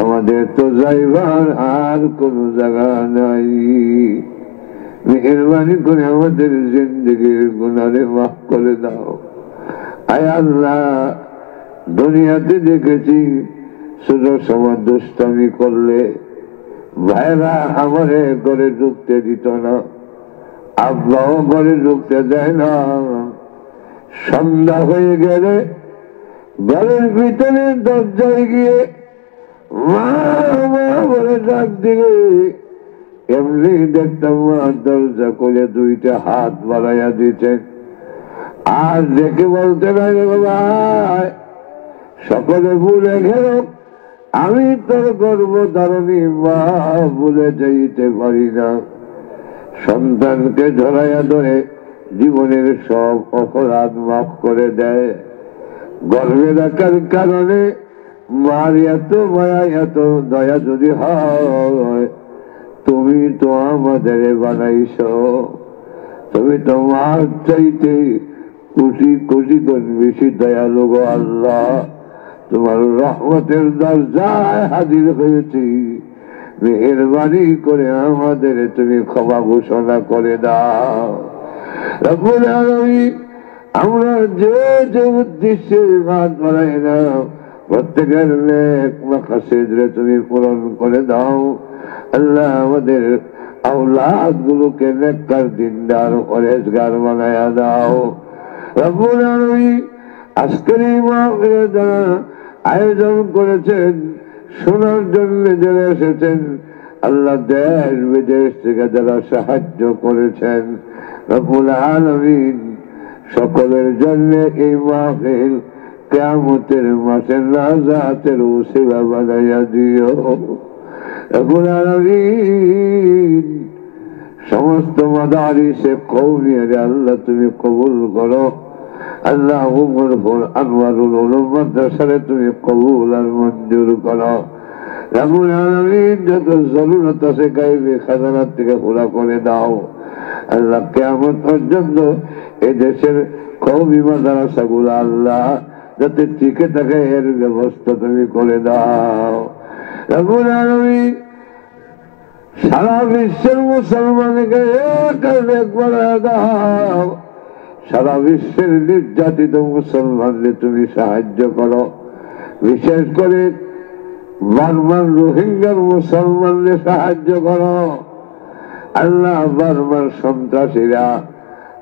আমাদের তো যাইবার আর কোন জায়গা নাই মেহেরবানি করে আমাদের জিন্দেগির গুনারে মাফ করে দাও আয় আল্লাহ দুনিয়াতে দেখেছি ছোট সময় দুষ্টামি করলে ভাইরা আমারে ঘরে ঢুকতে দিত না আব্বাও ঘরে ঢুকতে দেয় না সন্ধ্যা হয়ে গেলে ঘরের ভিতরে দরজায় গিয়ে মা মা বলে ডাক দিলে এমনি দেখতাম মা দরজা করে দুইটা হাত বাড়াইয়া দিতেন আর দেখে বলতে পারে বাবা সকলে ভুলে গেল আমি তোর গর্ভধারণী মা ভুলে যাইতে পারি না সন্তানকে ধরাইয়া ধরে জীবনের সব অপরাধ মাফ করে দেয় গর্ভে রাখার কারণে মার এত মায়া এত দয়া যদি হয় তুমি তো আমাদের বানাইছ তুমি তো মার চাইতে কোটি কোটি গুণ বেশি দয়ালু গো আল্লাহ তোমার রহমতের দরজায় হাজির হয়েছি মেহেরবানি করে আমাদের তুমি ক্ষমা ঘোষণা করে দাও রব্বুল আলামিন আমরা যে যে উদ্দেশ্যে হাত বাড়াই না প্রত্যেকের নেক মাকাসিদ তুমি পূরণ করে দাও আল্লাহ আমাদের আওলাদ গুলোকে নেককার দিনদার পরেজগার বানায়া দাও রব্বুল আলামিন আজকের এই মাহফিলে যারা আয়োজন করেছেন শোনার জন্য যারা এসেছেন আল্লাহ দেশ বিদেশ থেকে যারা সাহায্য করেছেন রব্বুল আলামিন সকলের জন্য এই মাহফিল কিয়ামতের মাঠে নাজাতের ওসিলা বানাইয়া দিও রব্বুল আলামিন সমস্ত মাদারিসে কওমিয়ারে আল্লাহ তুমি কবুল করো আল্লাহ উমরপুর আনোয়ারুল উলুম মাদ্রাসারে তুমি কবুল আর মঞ্জুর করো রব্বুল আলামিন যত জরুরত আছে গায়বী খাজানার থেকে পুরা করে দাও আল্লাহ কিয়ামত পর্যন্ত এই দেশের কওমি মাদ্রাসাগুলো আল্লাহ যাতে টিকে থাকে এর ব্যবস্থা তুমি করে দাও রব্বুল আলামিন সারা বিশ্বের মুসলমানকে এক বানায় দাও সারা বিশ্বের নির্যাতিত মুসলমানদের তুমি সাহায্য করো বিশেষ করে বার্মার রোহিঙ্গার মুসলমানদের সাহায্য করো আল্লাহ বার্মার সন্ত্রাসীরা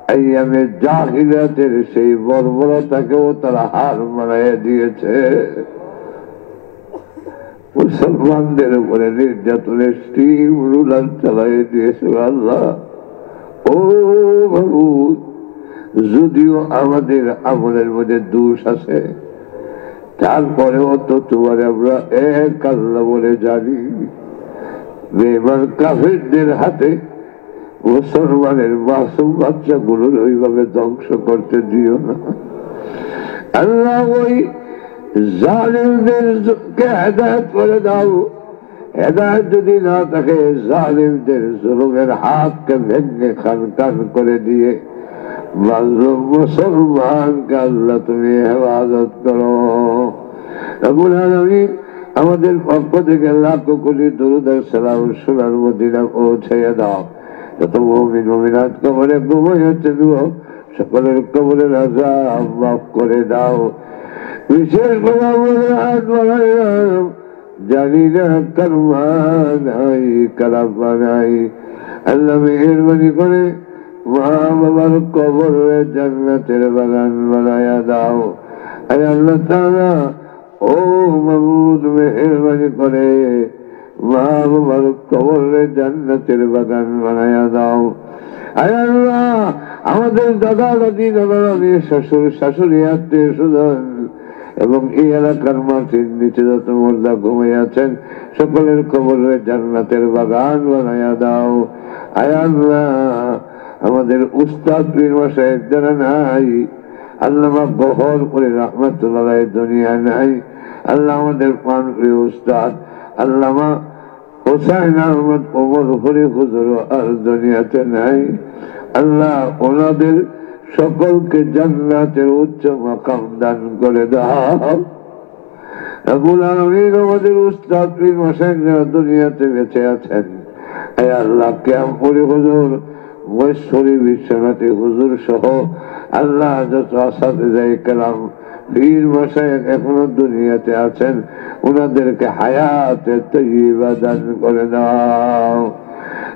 আইয়ামে জাহিলিয়াতের সেই বর্বরতাকেও তারা হার মানাইয়া দিয়েছে মুসলমানদের উপরে নির্যাতনের স্টিম রুলার চালাই দিয়েছে আল্লাহ ও বাবু যদিও আমাদের আমলের মধ্যে দোষ আছে তারপরেও তো তোমার আমরা এক আল্লাহ বলে জানি বেঈমান কাফেরদের হাতে মুসলমানের মাসুম বাচ্চাগুলোর ওইভাবে ধ্বংস করতে দিও না আল্লাহ ওই জালিমদেরকে হেদায়েত করে দাও হেদায়েত যদি না থাকে জালিমদের জুলুমের হাতকে ভেঙে খান খান করে দিয়ে মাজলুম মুসলমানকে আল্লাহ তুমি হেফাজত করো। রব্বুল আলামিন আমাদের পক্ষ থেকে লাখো কোটি দরুদ আর সালাম সোনার মদিনা পৌঁছাইয়া দাও। যত মুমিন মুমিনাত কবরে ঘুমাইয়াছে সকলের কবরের আযাব মাফ করে দাও। বিশেষ করে আমাদের হাত বাড়াইলাম, জানি না কারমা নাই কারামা নাই, আল্লাহ মেহেরবানি করে মা বাবার কবরে জান্নাতের বাগান বানায়া দাও। আয় আল্লাহ তাআলা, ও মাবুদ মেহেরবানি করে মা বাবার কবরে জান্নাতের বাগান বানায়া দাও। আয় আল্লাহ, আমাদের দাদা দাদি দাদা দাদি শ্বশুর শাশুড়ি আত্মীয় স্বজন এবং এই এলাকার মাটির নিচে যত মুর্দা ঘুমাইয়াছেন সকলের কবরে জান্নাতের বাগান বানায়া দাও। আয় আল্লাহ, আমাদের উস্তাদ পীর মাশায়েখ যারা নাই, আল্লামা গহর করে রাহমাতুল্লাহ দুনিয়া নাই, আল্লাহ আমাদের প্রাণপ্রিয় উস্তাদ আল্লামা হোসাইন আহমদ ওমর হরি হুজুর আর দুনিয়াতে নাই। আল্লাহ ওনাদের সকলকে জান্নাতের উচ্চ মাকাম দান করে দাও। রব্বুল আলামিন আমাদের উস্তাদ পীর মাশায়েখ যারা দুনিয়াতে বেঁচে আছেন, হে আল্লাহ কিয়ামপুরি হুজুর, মহেশ্বরী বিশ্বনাথী হুজুর সহ আল্লাহ যত আসাতিজায়ে কেরাম পীর মাশায়েখ এখনো দুনিয়াতে আছেন, ওনাদেরকে হায়াতে তয়্যিবা দান করে দাও।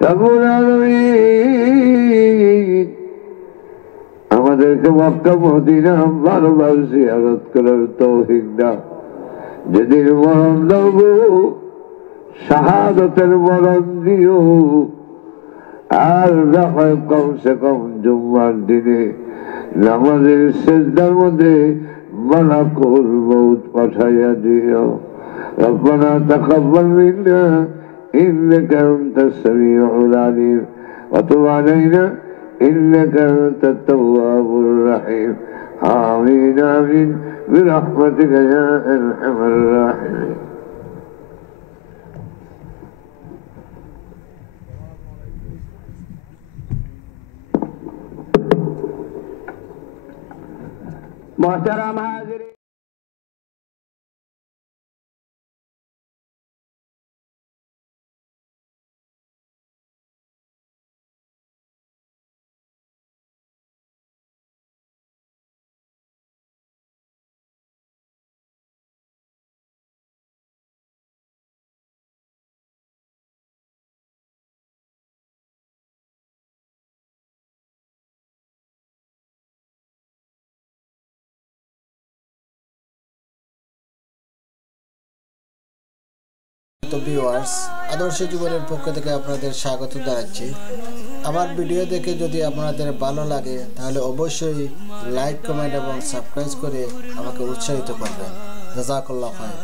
রব্বুল আলামিন আমাদেরকে মক্কা মদিনা বারবার জিয়ারত করার তৌফিক দাও। যেদিন মরণ দেব শাহাদাতের মরণ দিও, আর না হয় কমসে কম জুম্মার দিনে নামাজের সিজদার মধ্যে মালাকুল মউত পাঠাইয়া দিও। রব্বানা তাকাব্বাল মিন্না ইন্নাকা আনতাস সামিউল আলিম ওয়া তুব আলাইনা ইন্নাকা আনতাত তাওয়াবুর রহিম। আমিন আমিন বিরহমাতিকা ইয়া আরহামার রাহিমিন। मोहतरम हाज़िरीन, তো ভিউয়ার্স, আদর্শ জীবনের পক্ষ থেকে আপনাদের স্বাগত জানাচ্ছি। আমার ভিডিও দেখে যদি আপনাদের ভালো লাগে তাহলে অবশ্যই লাইক, কমেন্ট এবং সাবস্ক্রাইব করে আমাকে উৎসাহিত করবেন। জাযাকাল্লাহু খায়র।